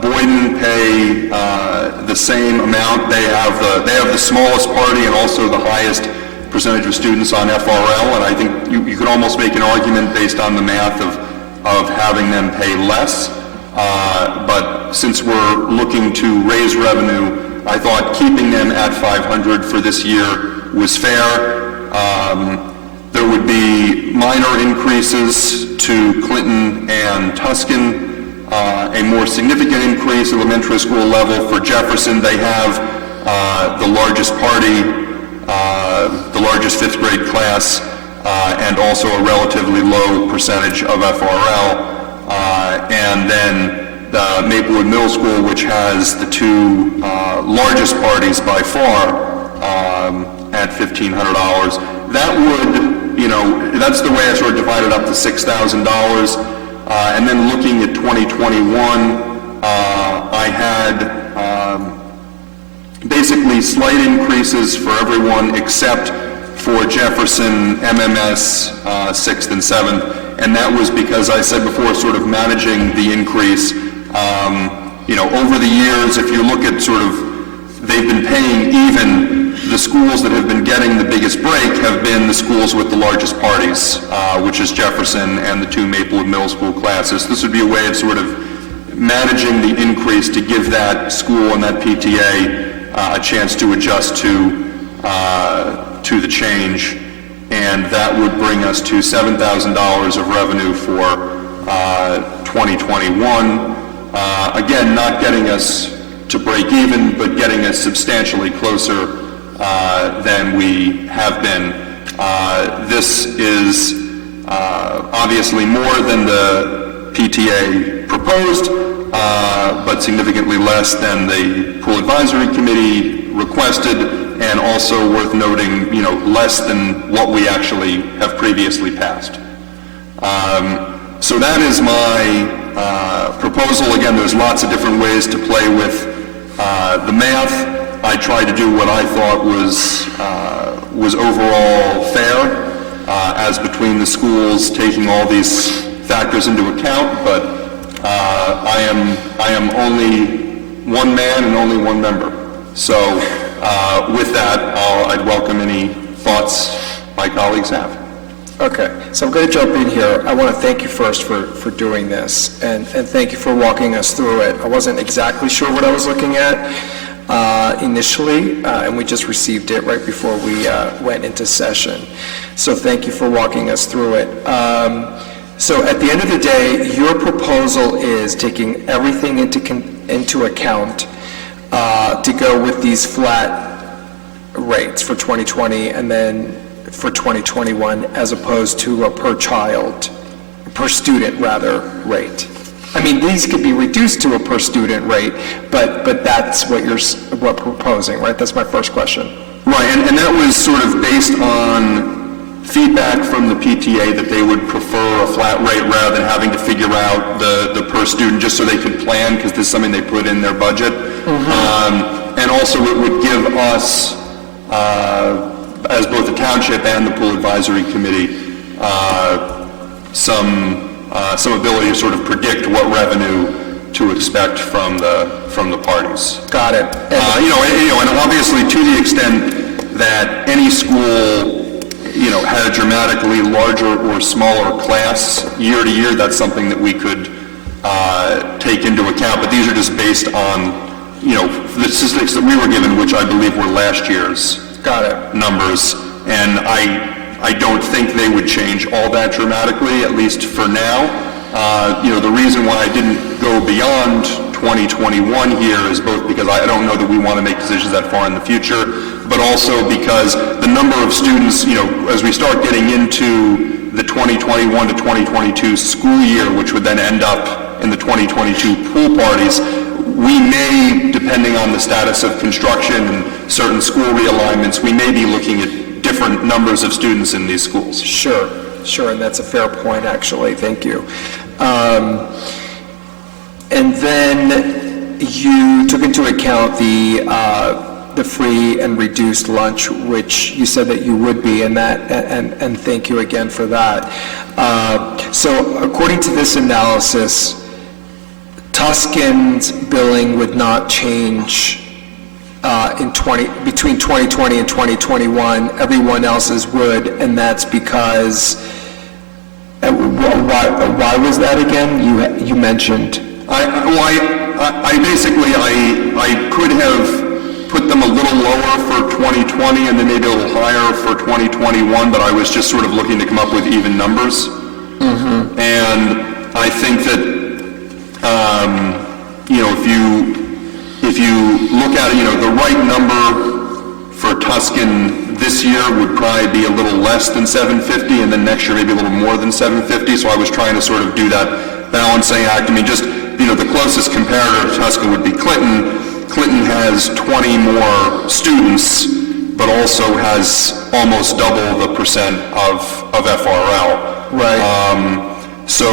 Boyden pay the same amount. They have the smallest party and also the highest percentage of students on FRL, and I think you could almost make an argument based on the math of having them pay less. But since we're looking to raise revenue, I thought keeping them at $500 for this year was fair. There would be minor increases to Clinton and Tuscan, a more significant increase at elementary school level for Jefferson. They have the largest party, the largest fifth grade class, and also a relatively low percentage of FRL. And then the Maplewood Middle School, which has the two largest parties by far, at $1,500. That would, that's the way I sort of divided up the $6,000. And then looking at 2021, I had basically slight increases for everyone except for Jefferson, MMS, 6th and 7th, and that was because I said before, sort of managing the increase. Over the years, if you look at sort of, they've been paying even. The schools that have been getting the biggest break have been the schools with the largest parties, which is Jefferson and the two Maplewood Middle School classes. This would be a way of sort of managing the increase to give that school and that PTA a chance to adjust to the change, and that would bring us to $7,000 of revenue for 2021. Again, not getting us to break even, but getting us substantially closer than we have been. This is obviously more than the PTA proposed, but significantly less than the Pool Advisory Committee requested, and also worth noting, less than what we actually have previously passed. So that is my proposal. Again, there's lots of different ways to play with the math. I tried to do what I thought was overall fair, as between the schools, taking all these factors into account, but I am only one man and only one member. So with that, I'd welcome any thoughts my colleagues have. Okay, so I'm going to jump in here. I want to thank you first for doing this, and thank you for walking us through it. I wasn't exactly sure what I was looking at initially, and we just received it right before we went into session. So thank you for walking us through it. So at the end of the day, your proposal is taking everything into account to go with these flat rates for 2020 and then for 2021, as opposed to a per student rate. I mean, these could be reduced to a per student rate, but that's what you're proposing, right? That's my first question. Right, and that was sort of based on feedback from the PTA that they would prefer a flat rate rather than having to figure out the per student, just so they could plan, because this is something they put in their budget. And also it would give us, as both the township and the Pool Advisory Committee, some ability to sort of predict what revenue to expect from the parties. Got it. And obviously, to the extent that any school, had a dramatically larger or smaller class year to year, that's something that we could take into account, but these are just based on, the statistics that we were given, which I believe were last year's numbers, and I don't think they would change all that dramatically, at least for now. The reason why I didn't go beyond 2021 here is both because I don't know that we want to make decisions that far in the future, but also because the number of students, as we start getting into the 2021 to 2022 school year, which would then end up in the 2022 pool parties, we may, depending on the status of construction and certain school realignments, we may be looking at different numbers of students in these schools. Sure, and that's a fair point, actually, thank you. And then you took into account the free and reduced lunch, which you said that you would be, and thank you again for that. So according to this analysis, Tuscan's billing would not change between 2020 and 2021. Everyone else's would, and that's because, why was that again? You mentioned. I basically could have put them a little lower for 2020 and then maybe a little higher for 2021, but I was just sort of looking to come up with even numbers. Mm-hmm. And I think that, if you look at it, the right number for Tuscan this year would probably be a little less than 750, and then next year maybe a little more than 750. So I was trying to sort of do that balancing act. I mean, just, the closest comparator to Tuscan would be Clinton. Clinton has 20 more students, but also has almost double the percent of FRL. Right. So,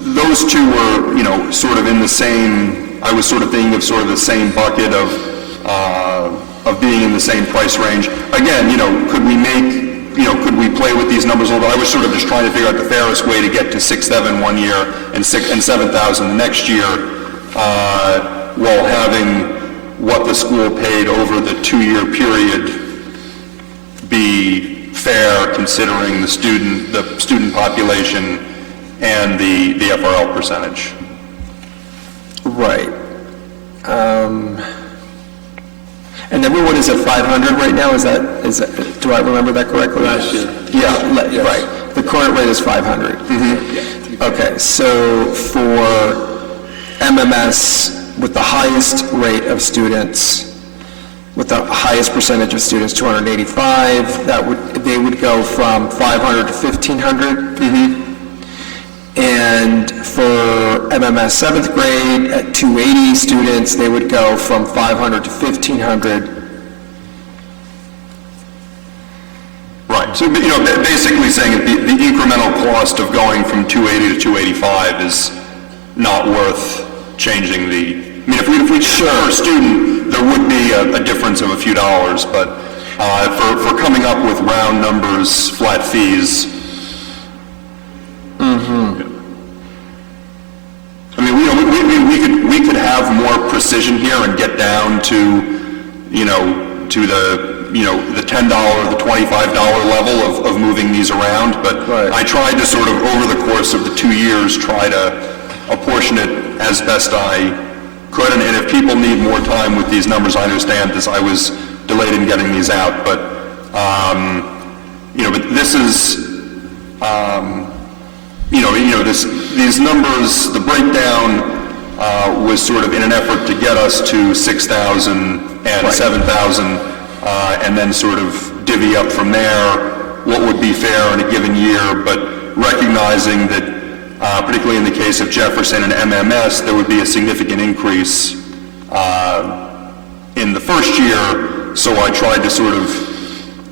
those two were, sort of in the same, I was sort of thinking of sort of the same bucket of being in the same price range. Again, could we make, could we play with these numbers a little bit? I was sort of just trying to figure out the fairest way to get to 6,700 one year and 7,000 the next year, while having what the school paid over the 2-year period be fair, considering the student population and the FRL percentage. Right. And everyone is at 500 right now, is that, do I remember that correctly? Last year. Yeah, yes. Right. The current rate is 500. Mm-hmm. Yeah. Okay, so for MMS, with the highest rate of students, with the highest percentage of students, 285, they would go from 500 to 1,500. Mm-hmm. And for MMS 7th grade, at 280 students, they would go from 500 to 1,500. Right. So, basically saying that the incremental cost of going from 280 to 285 is not worth changing if we share a student, there would be a difference of a few dollars, but for coming up with round numbers, flat fees. Mm-hmm. I mean, we could have more precision here and get down to, to the $10, the $25 level of moving these around, but right. I tried to sort of, over the course of the 2 years, try to apportion it as best I could, and if people need more time with these numbers, I understand this. I was delayed in getting these out, but but this is these numbers. The breakdown was sort of in an effort to get us to 6,000 and right. 7,000, and then sort of divvy up from there what would be fair in a given year, but recognizing that. Particularly in the case of Jefferson and MMS, there would be a significant increase in the first year, so I tried to sort of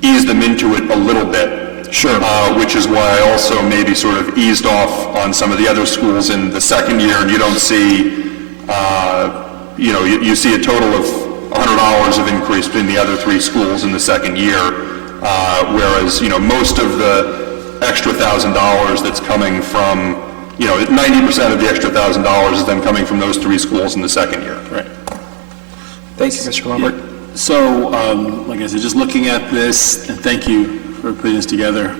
ease them into it a little bit. Sure. Which is why I also maybe sort of eased off on some of the other schools in the second year, and you don't see, you see a total of $100 of increase between the other 3 schools in the second year, whereas, most of the extra $1,000 that's coming from 90% of the extra $1,000 is then coming from those 3 schools in the second year. Right. Thank you, Mr. Lombard. Yeah. So, like I said, just looking at this, and thank you for putting this together,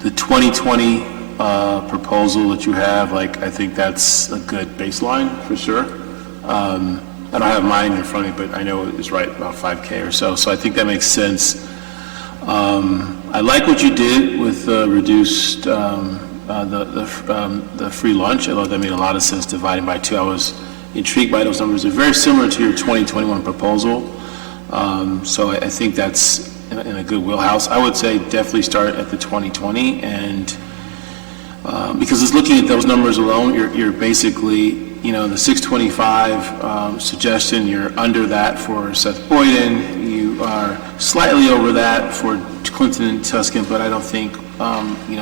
the 2020 proposal that you have, like, I think that's a good baseline, for sure. I don't have mine in front of me, but I know it's right about 5K or so I think that makes sense. I like what you did with reduced, the free lunch. I thought that made a lot of sense, dividing by 2. I was intrigued by those numbers. They're very similar to your 2021 proposal. So I think that's in a good wheelhouse. I would say definitely start at the 2020, and because it's looking at those numbers alone, you're basically, the 625 suggestion, you're under that for Seth Boyden. You are slightly over that for Clinton and Tuscan, but I don't think,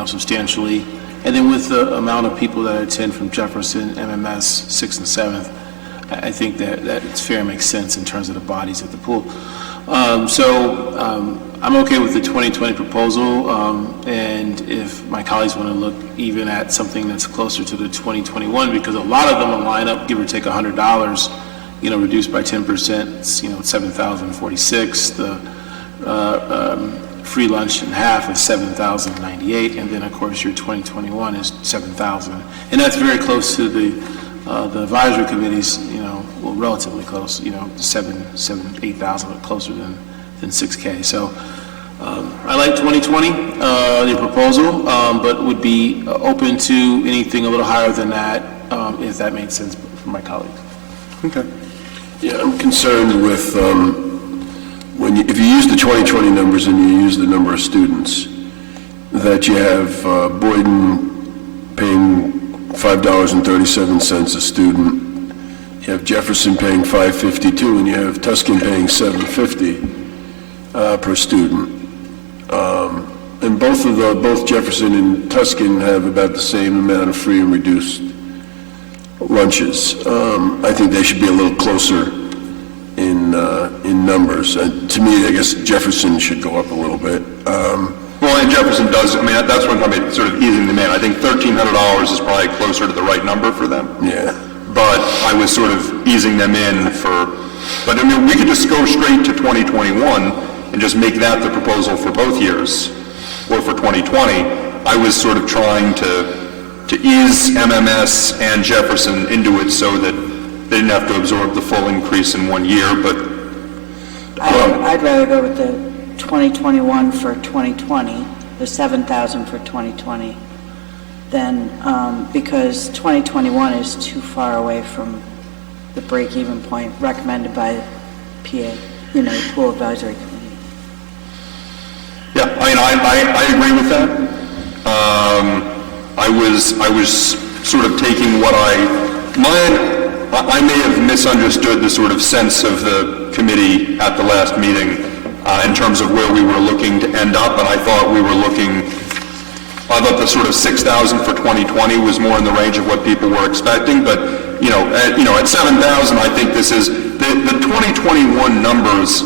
substantially. And then with the amount of people that attend from Jefferson, MMS, 6th and 7th, I think that it's fair and makes sense in terms of the bodies at the pool. I'm okay with the 2020 proposal, and if my colleagues want to look even at something that's closer to the 2021, because a lot of them will line up, give or take $100, reduced by 10%, it's, $7,046. The free lunch in half is $7,098, and then of course your 2021 is $7,000, and that's very close to the advisory committees, relatively close, 8,000, but closer than 6K. So I like 2020, the proposal, but would be open to anything a little higher than that, if that made sense for my colleagues. Okay. Yeah, I'm concerned with if you use the 2020 numbers and you use the number of students, that you have Boyden paying $5.37 a student, you have Jefferson paying $5.52, and you have Tuscan paying $7.50 per student. And both Jefferson and Tuscan have about the same amount of free and reduced lunches. I think they should be a little closer in numbers. To me, I guess Jefferson should go up a little bit. Well, and Jefferson does, that's what I'm talking about, sort of easing them in. I think $1,300 is probably closer to the right number for them. Yeah. But I was sort of easing them in but we could just go straight to 2021 and just make that the proposal for both years, or for 2020. I was sort of trying to ease MMS and Jefferson into it so that they didn't have to absorb the full increase in 1 year, but... I'd rather go with the 2021 for 2020, the 7,000 for 2020, than, because 2021 is too far away from the break-even point recommended by PA, the Pool Advisory Committee. Yeah, I agree with that. I was sort of taking I may have misunderstood the sort of sense of the committee at the last meeting in terms of where we were looking to end up, and I thought the sort of 6,000 for 2020 was more in the range of what people were expecting, but at 7,000, I think this is the 2021 numbers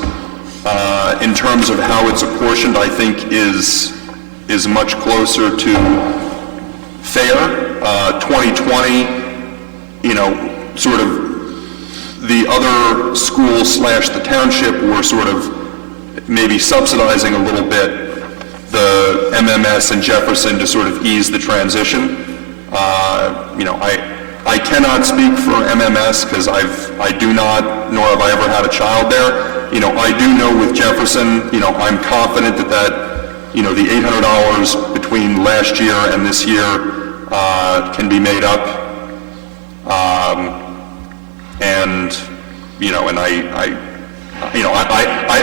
in terms of how it's apportioned. I think is much closer to fair. 2020, sort of the other school / the township were sort of maybe subsidizing a little bit the MMS and Jefferson to sort of ease the transition. I cannot speak for MMS because I do not, nor have I ever had a child there. I do know with Jefferson, I'm confident that the $800 between last year and this year can be made up.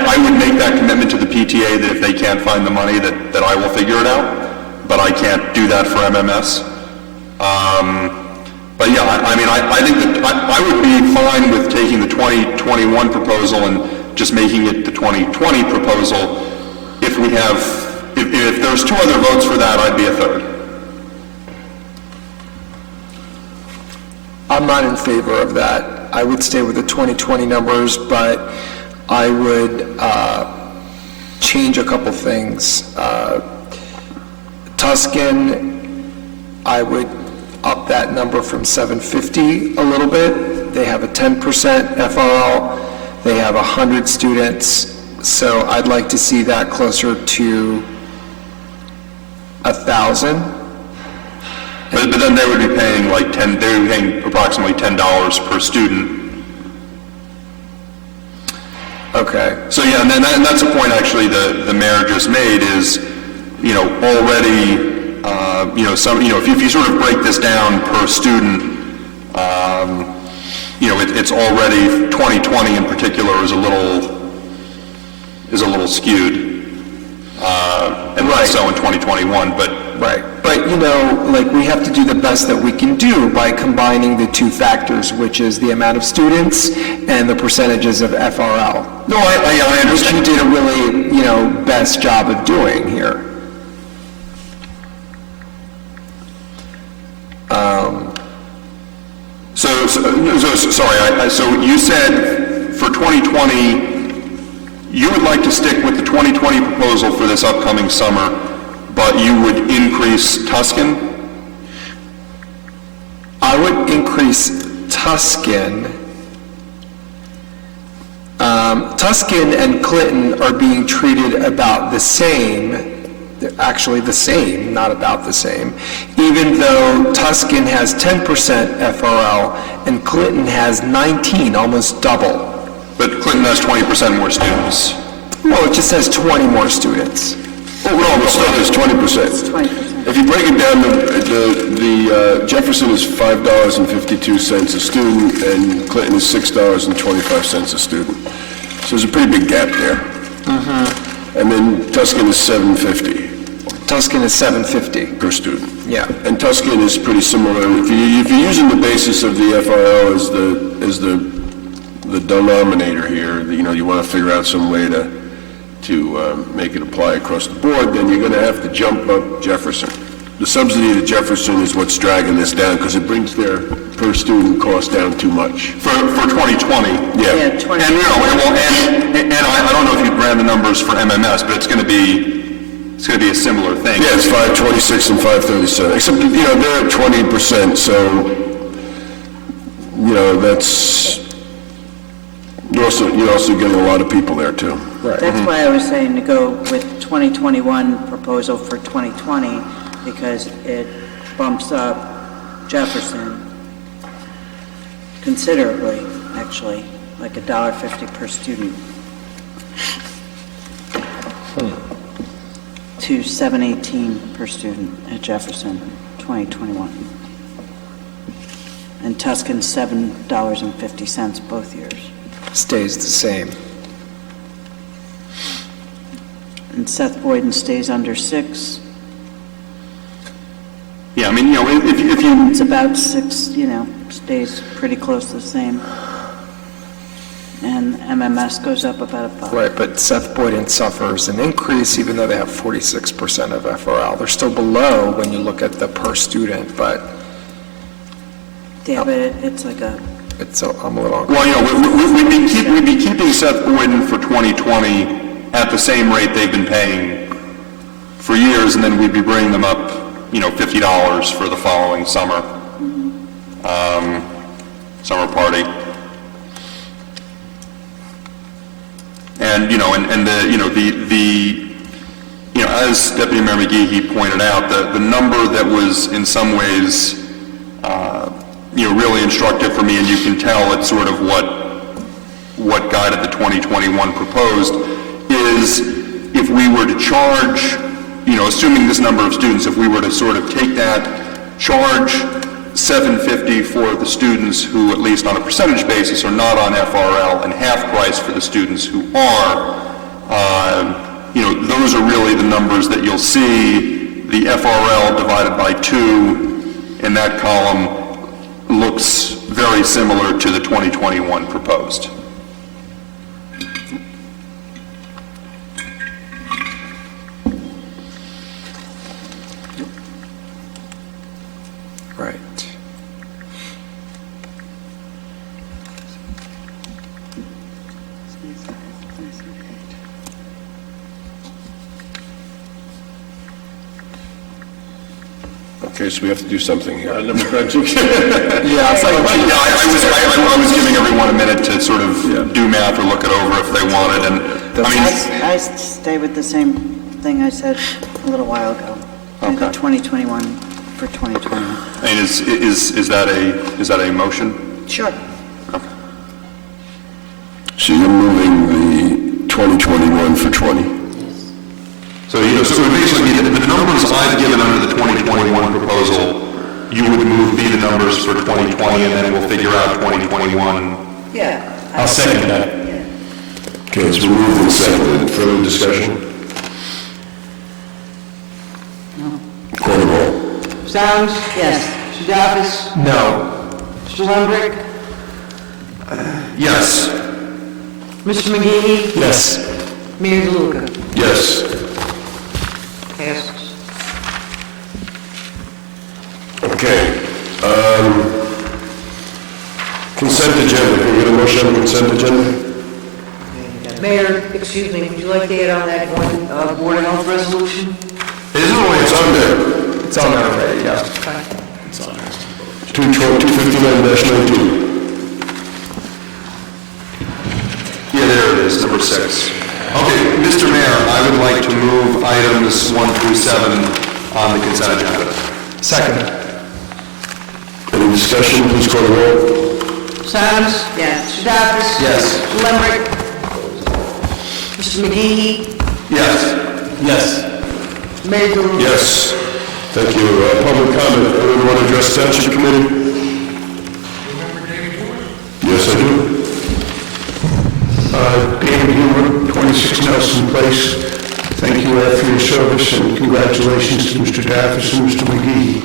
I would make that commitment to the PTA that if they can't find the money, that I will figure it out, but I can't do that for MMS. But yeah, I think that I would be fine with taking the 2021 proposal and just making it the 2020 proposal. If there's 2 other votes for that, I'd be a third. I'm not in favor of that. I would stay with the 2020 numbers, but I would change a couple things. Tuscan, I would up that number from 750 a little bit. They have a 10% FRL. They have 100 students, so I'd like to see that closer to 1,000. But then they would be paying like they would be paying approximately $10 per student. Okay. So yeah, and that's a point actually the mayor just made is, already, if you sort of break this down per student, it's already 2020 in particular is a little skewed. And less so in 2021, but. Right. But, we have to do the best that we can do by combining the two factors, which is the amount of students and the percentages of FRL. No, I understand. Which you did a really, best job of doing here. So you said for 2020, you would like to stick with the 2020 proposal for this upcoming summer, but you would increase Tuscan? I would increase Tuscan. Tuscan and Clinton are being treated about the same. They're actually the same, not about the same, even though Tuscan has 10% FRL and Clinton has 19, almost double. But Clinton has 20% more students. Well, it just says 20 more students. Oh, no, but still, there's 20%. 20%. If you break it down, the Jefferson is $5.52 a student, and Clinton is $6.25 a student. So there's a pretty big gap there. And then Tuscan is $7.50. Tuscan is $7.50 per student. Yeah. And Tuscan is pretty similar. If you're using the basis of the FRL as the denominator here, you want to figure out some way to make it apply across the board, then you're going to have to jump up Jefferson. The subsidy to Jefferson is what's dragging this down because it brings their per student cost down too much. For 2020? Yeah. Yeah, 20. And, I don't know if you ran the numbers for MMS, but it's going to be a similar thing. Yeah, it's 526 and 537, except, they're at 20%, so, that's, you're also getting a lot of people there, too. Right. That's why I was saying to go with 2021 proposal for 2020, because it bumps up Jefferson considerably, actually, like $1.50 per student. To $7.18 per student at Jefferson, 2021. And Tuscan, $7.50 both years. Stays the same. And Seth Boyden stays under 6. Yeah, if you... It's about 6, stays pretty close to the same. And MMS goes up about $1. Right, but Seth Boyden suffers an increase even though they have 46% of FRL. They're still below when you look at the per student, but... Yeah, but it's like a... I'm a little... Well, we'd be keeping Seth Boyden for 2020 at the same rate they've been paying for years, and then we'd be bringing them up, $50 for the following summer, summer party. And, as Deputy Mayor McGee pointed out, the number that was in some ways, really instructive for me, and you can tell it's sort of what guided the 2021 proposed, is if we were to charge, assuming this number of students, if we were to sort of take that, charge $7.50 for the students who, at least on a percentage basis, are not on FRL, and half price for the students who are, those are really the numbers that you'll see. The FRL divided by 2 in that column looks very similar to the 2021 proposed. Right. Okay, so we have to do something here. I was giving everyone a minute to sort of do math or look it over if they wanted, and I stay with the same thing I said a little while ago. Okay. The 2021 for 2020. And is that a motion? Sure. So you're moving the 2021 for 20? So, so basically, the numbers I've given under the 2021 proposal, you would move be the numbers for 2020, and then we'll figure out 2021. Yeah. I'll second that. Okay, it's been moved and seconded. Further discussion? Call the roll. Sounds? Yes. Mr. Davis? No. Mr. Lundberg? Yes. Mr. McGee? Yes. Mayor DeLuca? Yes. Passes. Okay. Consent agenda. Can we get a motion on the consent agenda? Mayor, excuse me, would you like to add on that one, Board of Health resolution? It's on there. It's on there already, yeah. 259-19. Yeah, there it is, number 6. Okay, Mr. Mayor, I would like to move items 1 through 7 on the consent agenda. Second. Any discussion? Please call the roll. Sounds? Yes. Mr. Davis? Yes. Mr. Lundberg? Mr. McGee? Yes. Yes. Mayor DeLuca? Yes. Thank you. Public comment. Anyone want to address Township Committee? Yes, I do. David Humer, 26 Nelson Place. Thank you all for your service and congratulations to Mr. Davis and Mr. McGee.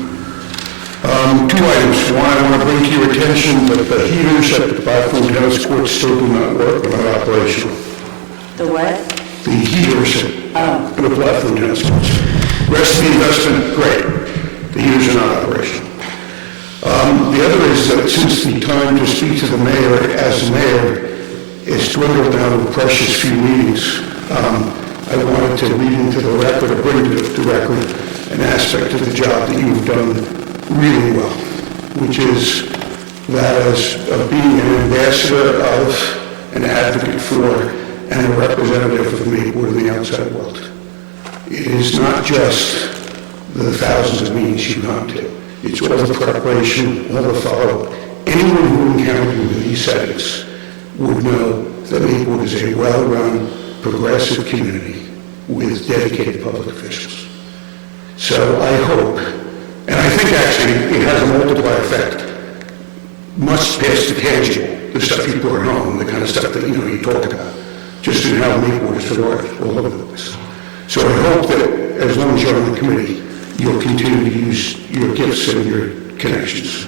2 items. One, I want to bring to your attention that the heaters at the platform tennis courts still do not work and are operational. The what? The heaters at the platform tennis courts. Rest of the investment, great. The heaters are not operational. The other is that since the time to speak to the mayor as mayor is dwindled down to a precious few meetings, I wanted to read into the record, or bring to the record, an aspect of the job that you've done really well, which is that as being an ambassador of, an advocate for, and a representative of Maplewood in the outside world. It is not just the thousands of meetings you come to. It's all the preparation, all the follow-up. Anyone who encountered you in these settings would know that Maplewood is a well-run, progressive community with dedicated public officials. So I hope, and I think actually it has a multiplier effect, much past the tangible, the stuff you brought home, the kind of stuff that you talk about, just in how Maplewood is regarded all over the place. So I hope that as long as you're on the committee, you'll continue to use your gifts and your connections,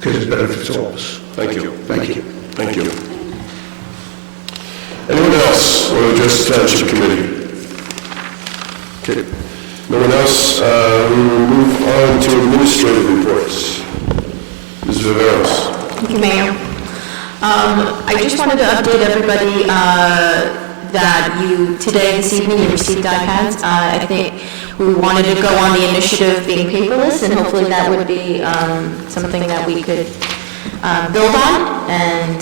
because it benefits all of us. Thank you. Thank you. Thank you. Anyone else want to address the Township Committee? Okay. No one else? We will move on to administrative reports. Ms. Viveros. Thank you, Mayor. I just wanted to update everybody that this evening, you received iPads. I think we wanted to go on the initiative being paperless, and hopefully that would be something that we could build on, and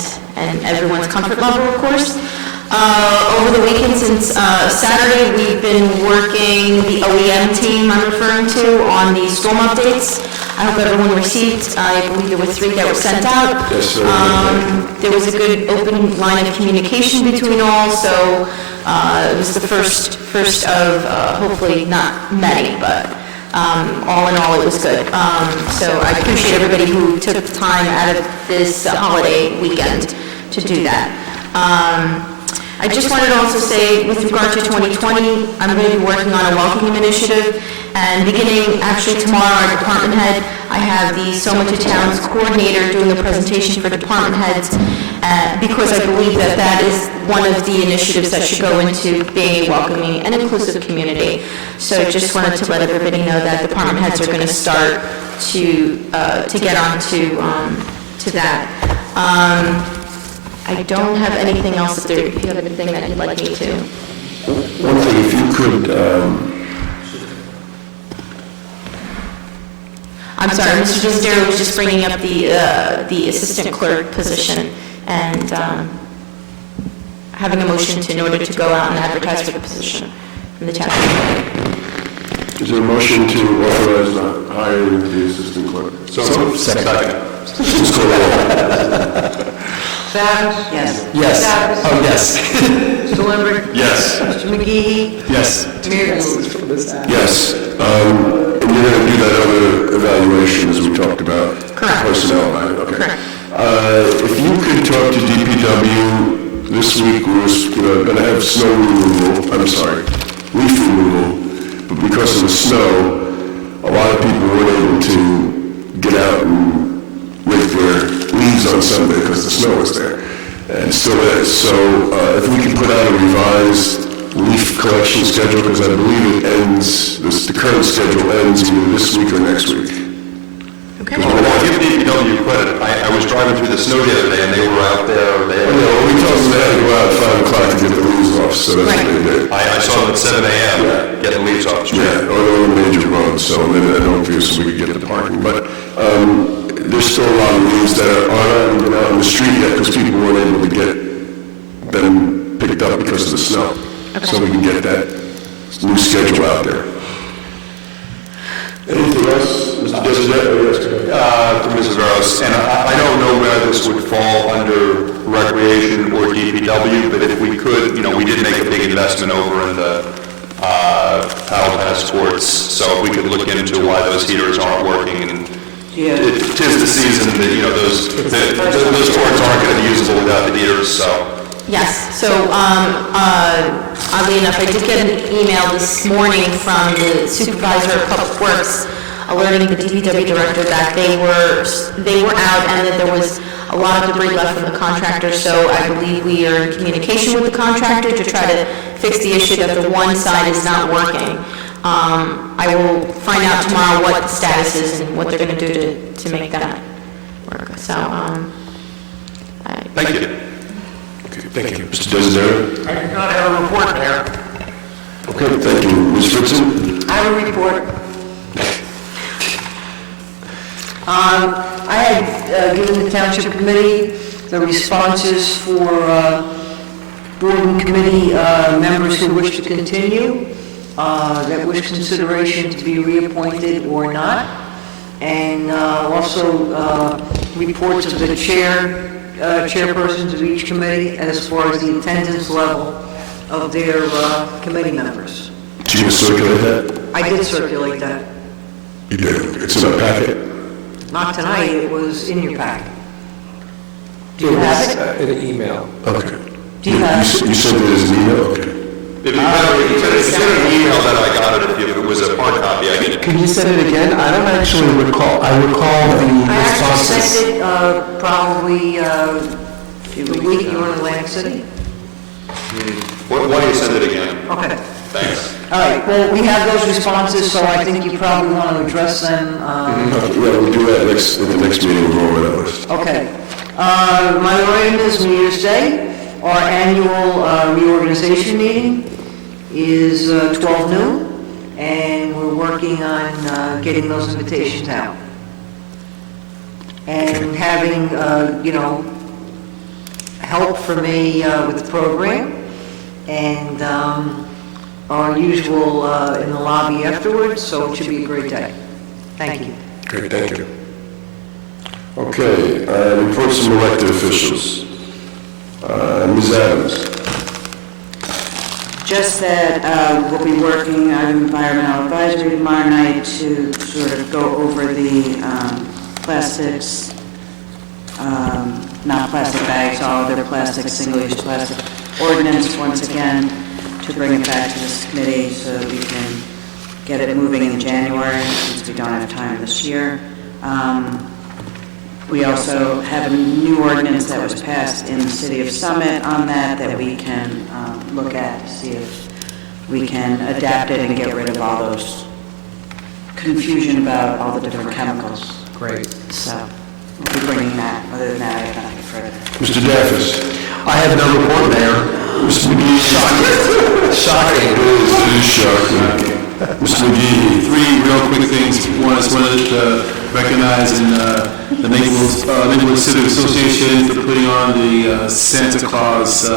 everyone's comfort level, of course. Over the weekend since Saturday, we've been working, the OEM team I'm referring to, on the storm updates. I hope everyone received, I believe there were 3 that were sent out. Yes, sir. There was a good open line of communication between all, so it was the first of hopefully not many, but all in all, it was good. So I appreciate everybody who took the time out of this holiday weekend to do that. I just wanted to also say, with regard to 2020, I'm going to be working on a welcoming initiative, and beginning actually tomorrow, our department head, I have the So Much to Towns coordinator doing a presentation for department heads, because I believe that that is one of the initiatives that should go into being a welcoming and inclusive community. So just wanted to let everybody know that department heads are going to start to get on to that. I don't have anything else. If you have anything that you'd like me to. One thing, if you could... I'm sorry, Mr. Desidero was just bringing up the assistant clerk position and having a motion in order to go out and advertise for the position in the town. Is there a motion to authorize the hiring of the assistant clerk? So, second. Please call the roll. Savage? Yes. Yes. Savage? Oh, yes. Mr. Lambert? Yes. Mr. McGee? Yes. Mayor Gillis? Yes. And you're going to do that other evaluation as we talked about? Correct. Personnel, right? Okay. Correct. If you could talk to DPW, this week we're going to have snow removal, leaf removal, but because of the snow, a lot of people weren't able to get out and rake their leaves on Sunday because the snow was there, and still is. So if we can put out a revised leaf collection schedule, because I believe it ends, the current schedule ends either this week or next week. Okay. Well, I'll give DPW credit. I was driving through the snow the other day, and they were out there. We told them they had to go out at 5 o'clock to get the leaves off, so that's what they did. I saw them at 7 a.m. getting leaves off the street. Yeah, on the major roads, so then I don't think so we could get the parking. But there's still a lot of leaves that aren't even out on the street yet because people weren't able to get them picked up because of the snow. Okay. So we can get that new schedule out there. Anything else, Mr. Desidero? To Mrs. Rose, and I don't know whether this would fall under recreation or DPW, but if we could, we did make a big investment over in the paddle tennis courts, so if we could look into why those heaters aren't working, and it is the season that, those courts aren't going to be usable without the heaters, so. Yes, so oddly enough, I did get an email this morning from the supervisor of Public Works alerting the DPW director that they were out and that there was a lot of debris left from the contractor, so I believe we are in communication with the contractor to try to fix the issue that the one side is not working. I will find out tomorrow what the status is and what they're going to do to make that work, so. Thank you. Thank you. Mr. Desidero? I do not have a report, Mayor. Okay, thank you. Ms. Fritzen? I have a report. I had given the Township Committee the responses for board and committee members who wish to continue, that wish consideration to be reappointed or not, and also reports of the chairpersons of each committee as far as the attendance level of their committee members. Did you circulate that? I did circulate that. You did. It's in a packet? Not tonight, it was in your packet. Do you have it? In an email. Okay. Do you have it? You sent it as an email? Okay. If you sent an email that I got it, if it was a hard copy, I get it. Can you send it again? I don't actually recall. I recall the I actually responses. sent it probably the week you were in Atlantic City. Why don't you send it again? Okay. Thanks. All right, well, we have those responses, so I think you probably want to address them. Yeah, we'll do that at the next meeting, we'll go over that list. Okay. My item is New Year's Day. Our annual reorganization meeting is 12 noon, and we're working on getting those invitations out. And having, help for me with the program, and our usual in the lobby afterwards, so it should be a great day. Thank you. Great, thank you. Okay, reports from elected officials. Ms. Adams. Just that we'll be working on environmental advisory tomorrow night to sort of go over the plastics, not plastic bags, all other plastics, single-use plastic ordinance once again, to bring it back to this committee so that we can get it moving in January, since we don't have time this year. We also have a new ordinance that was passed in the city of Summit on that we can look at to see if we can adapt it and get rid of all those confusion about all the different chemicals. Great. So we'll be bringing that. Other than that, I have nothing further. Mr. Daffis. I have no report, Mayor. Mr. McGee. Shocking. It is shocking. Mr. McGee. Three real quick things. One is recognizing the Maplewood Civic Association for putting on the Santa Claus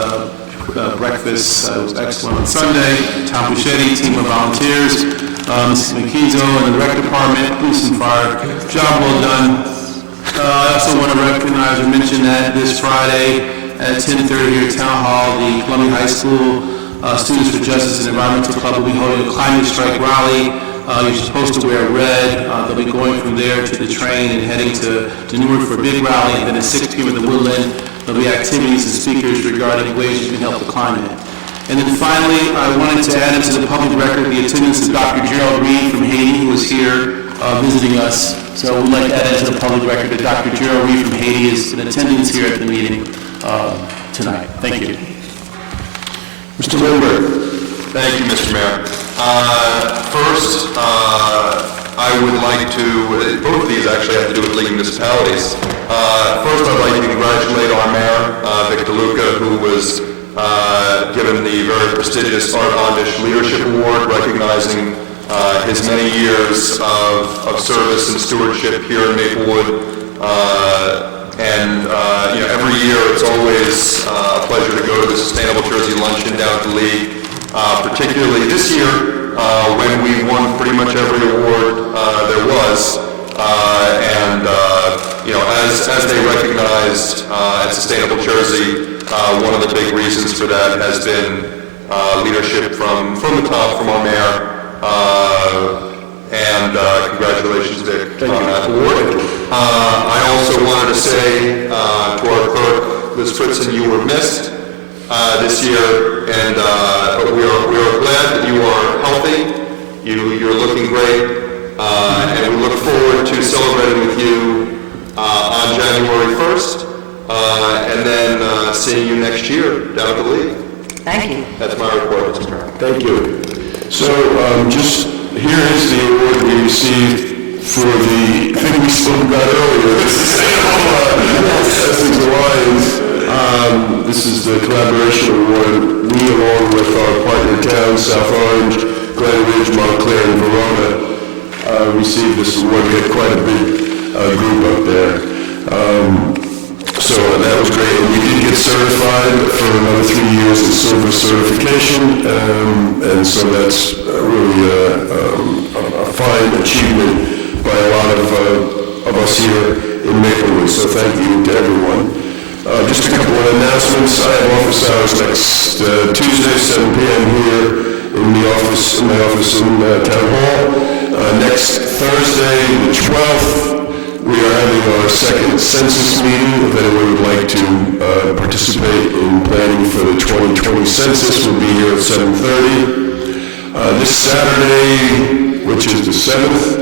breakfast. It was excellent on Sunday. Tom Buschetti, team of volunteers. Mrs. McKeezo and the rec department, police and fire. Job well done. I also want to recognize or mention that this Friday at 10:30 here at Town Hall, the Columbia High School Students for Justice and Environmental Club will be holding a climate strike rally. You're supposed to wear red. They'll be going from there to the train and heading to Newark for a big rally, and then at 6 p.m. in the Woodland, there'll be activities and speakers regarding ways you can help the climate. And then finally, I wanted to add into the public record the attendance of Dr. Gerald Reed from Haiti, who was here visiting us. So we'd like to add into the public record that Dr. Gerald Reed from Haiti is in attendance here at the meeting tonight. Thank you. Mr. Lindbergh. Thank you, Mr. Mayor. First, I would like to, both of these actually have to do with league municipalities. First, I'd like to congratulate our mayor, Victor Luca, who was given the very prestigious Art Ondish Leadership Award, recognizing his many years of service and stewardship here in Maplewood. Every year it's always a pleasure to go to the Sustainable Jersey Luncheon down at the League, particularly this year when we won pretty much every award there was. As they recognized at Sustainable Jersey, one of the big reasons for that has been leadership from the top, from our mayor. Congratulations, Dick, on that award. I also wanted to say to our clerk, Liz Fritzen, you were missed this year, and but we are glad that you are healthy. You're looking great, and we look forward to celebrating with you on January 1st, and then seeing you next year down at the League. Thank you. That's my report, Mr. Mayor. Thank you. So, here is the award we received for the thing we spoke about earlier, the Sustainable Essex Alliance. This is the collaboration award. We, along with our partner towns, South Orange, Glen Ridge, Montclair, and Verona, received this award. We had quite a big group up there. So that was great. We did get certified for another 3 years in silver certification, and so that's really a fine achievement by a lot of us here in Maplewood. So thank you to everyone. Just a couple of announcements. I have office hours next Tuesday, 7 p.m. here in my office in Town Hall. Next Thursday, the 12th. We are having our second census meeting. If anyone would like to participate in planning for the 2020 census, we'll be here at 7:30. This Saturday, which is the 7th,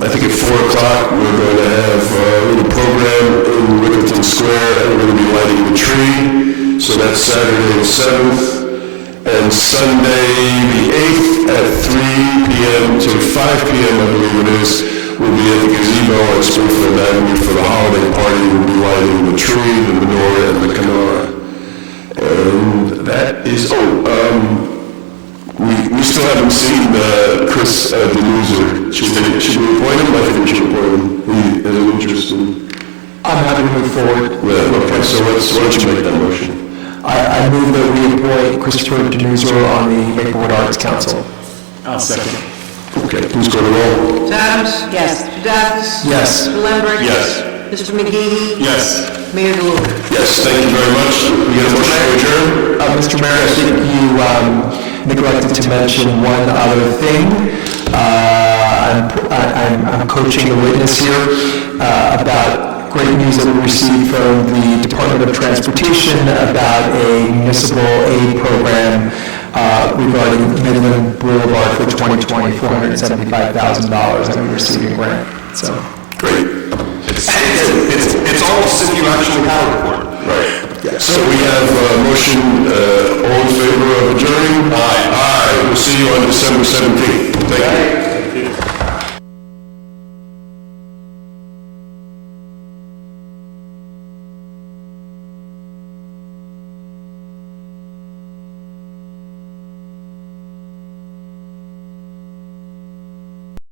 I think at 4 o'clock, we're going to have a little program in Rickleton Square, and we're going to be lighting the tree. So that's Saturday the 7th. And Sunday the 8th at 3 p.m. to 5 p.m., I believe it is, we'll be at the gazebo on Springfield Avenue for the holiday party. We'll be lighting the tree, the menorah, and the menorah. And that is, we still haven't seen Chris Deluser. Should we appoint him? I think we should appoint him. He has an interest in... I'm happy to move forward. Yeah, okay, so why don't you make that motion? I move that we appoint Christopher Denuser on the Maplewood Arts Council. I'll second. Okay, please go to roll. Ms. Adams? Yes. Mr. Davis? Yes. Mr. Lambert? Yes. Mr. McGee? Yes. Mayor DeLuca? Yes, thank you very much. We get a motion to adjourn? Mr. Mayor, I think you neglected to mention one other thing. I'm coaching the witness here about great news that we received from the Department of Transportation about a municipal aid program regarding Midland Boulevard for 2020, $475,000 that we received a grant. So Great. It's almost as if you actually have a report. Right. Yeah. So we have a motion, all in favor of adjourning? Aye. Aye. We'll see you on December 17th. Thank you.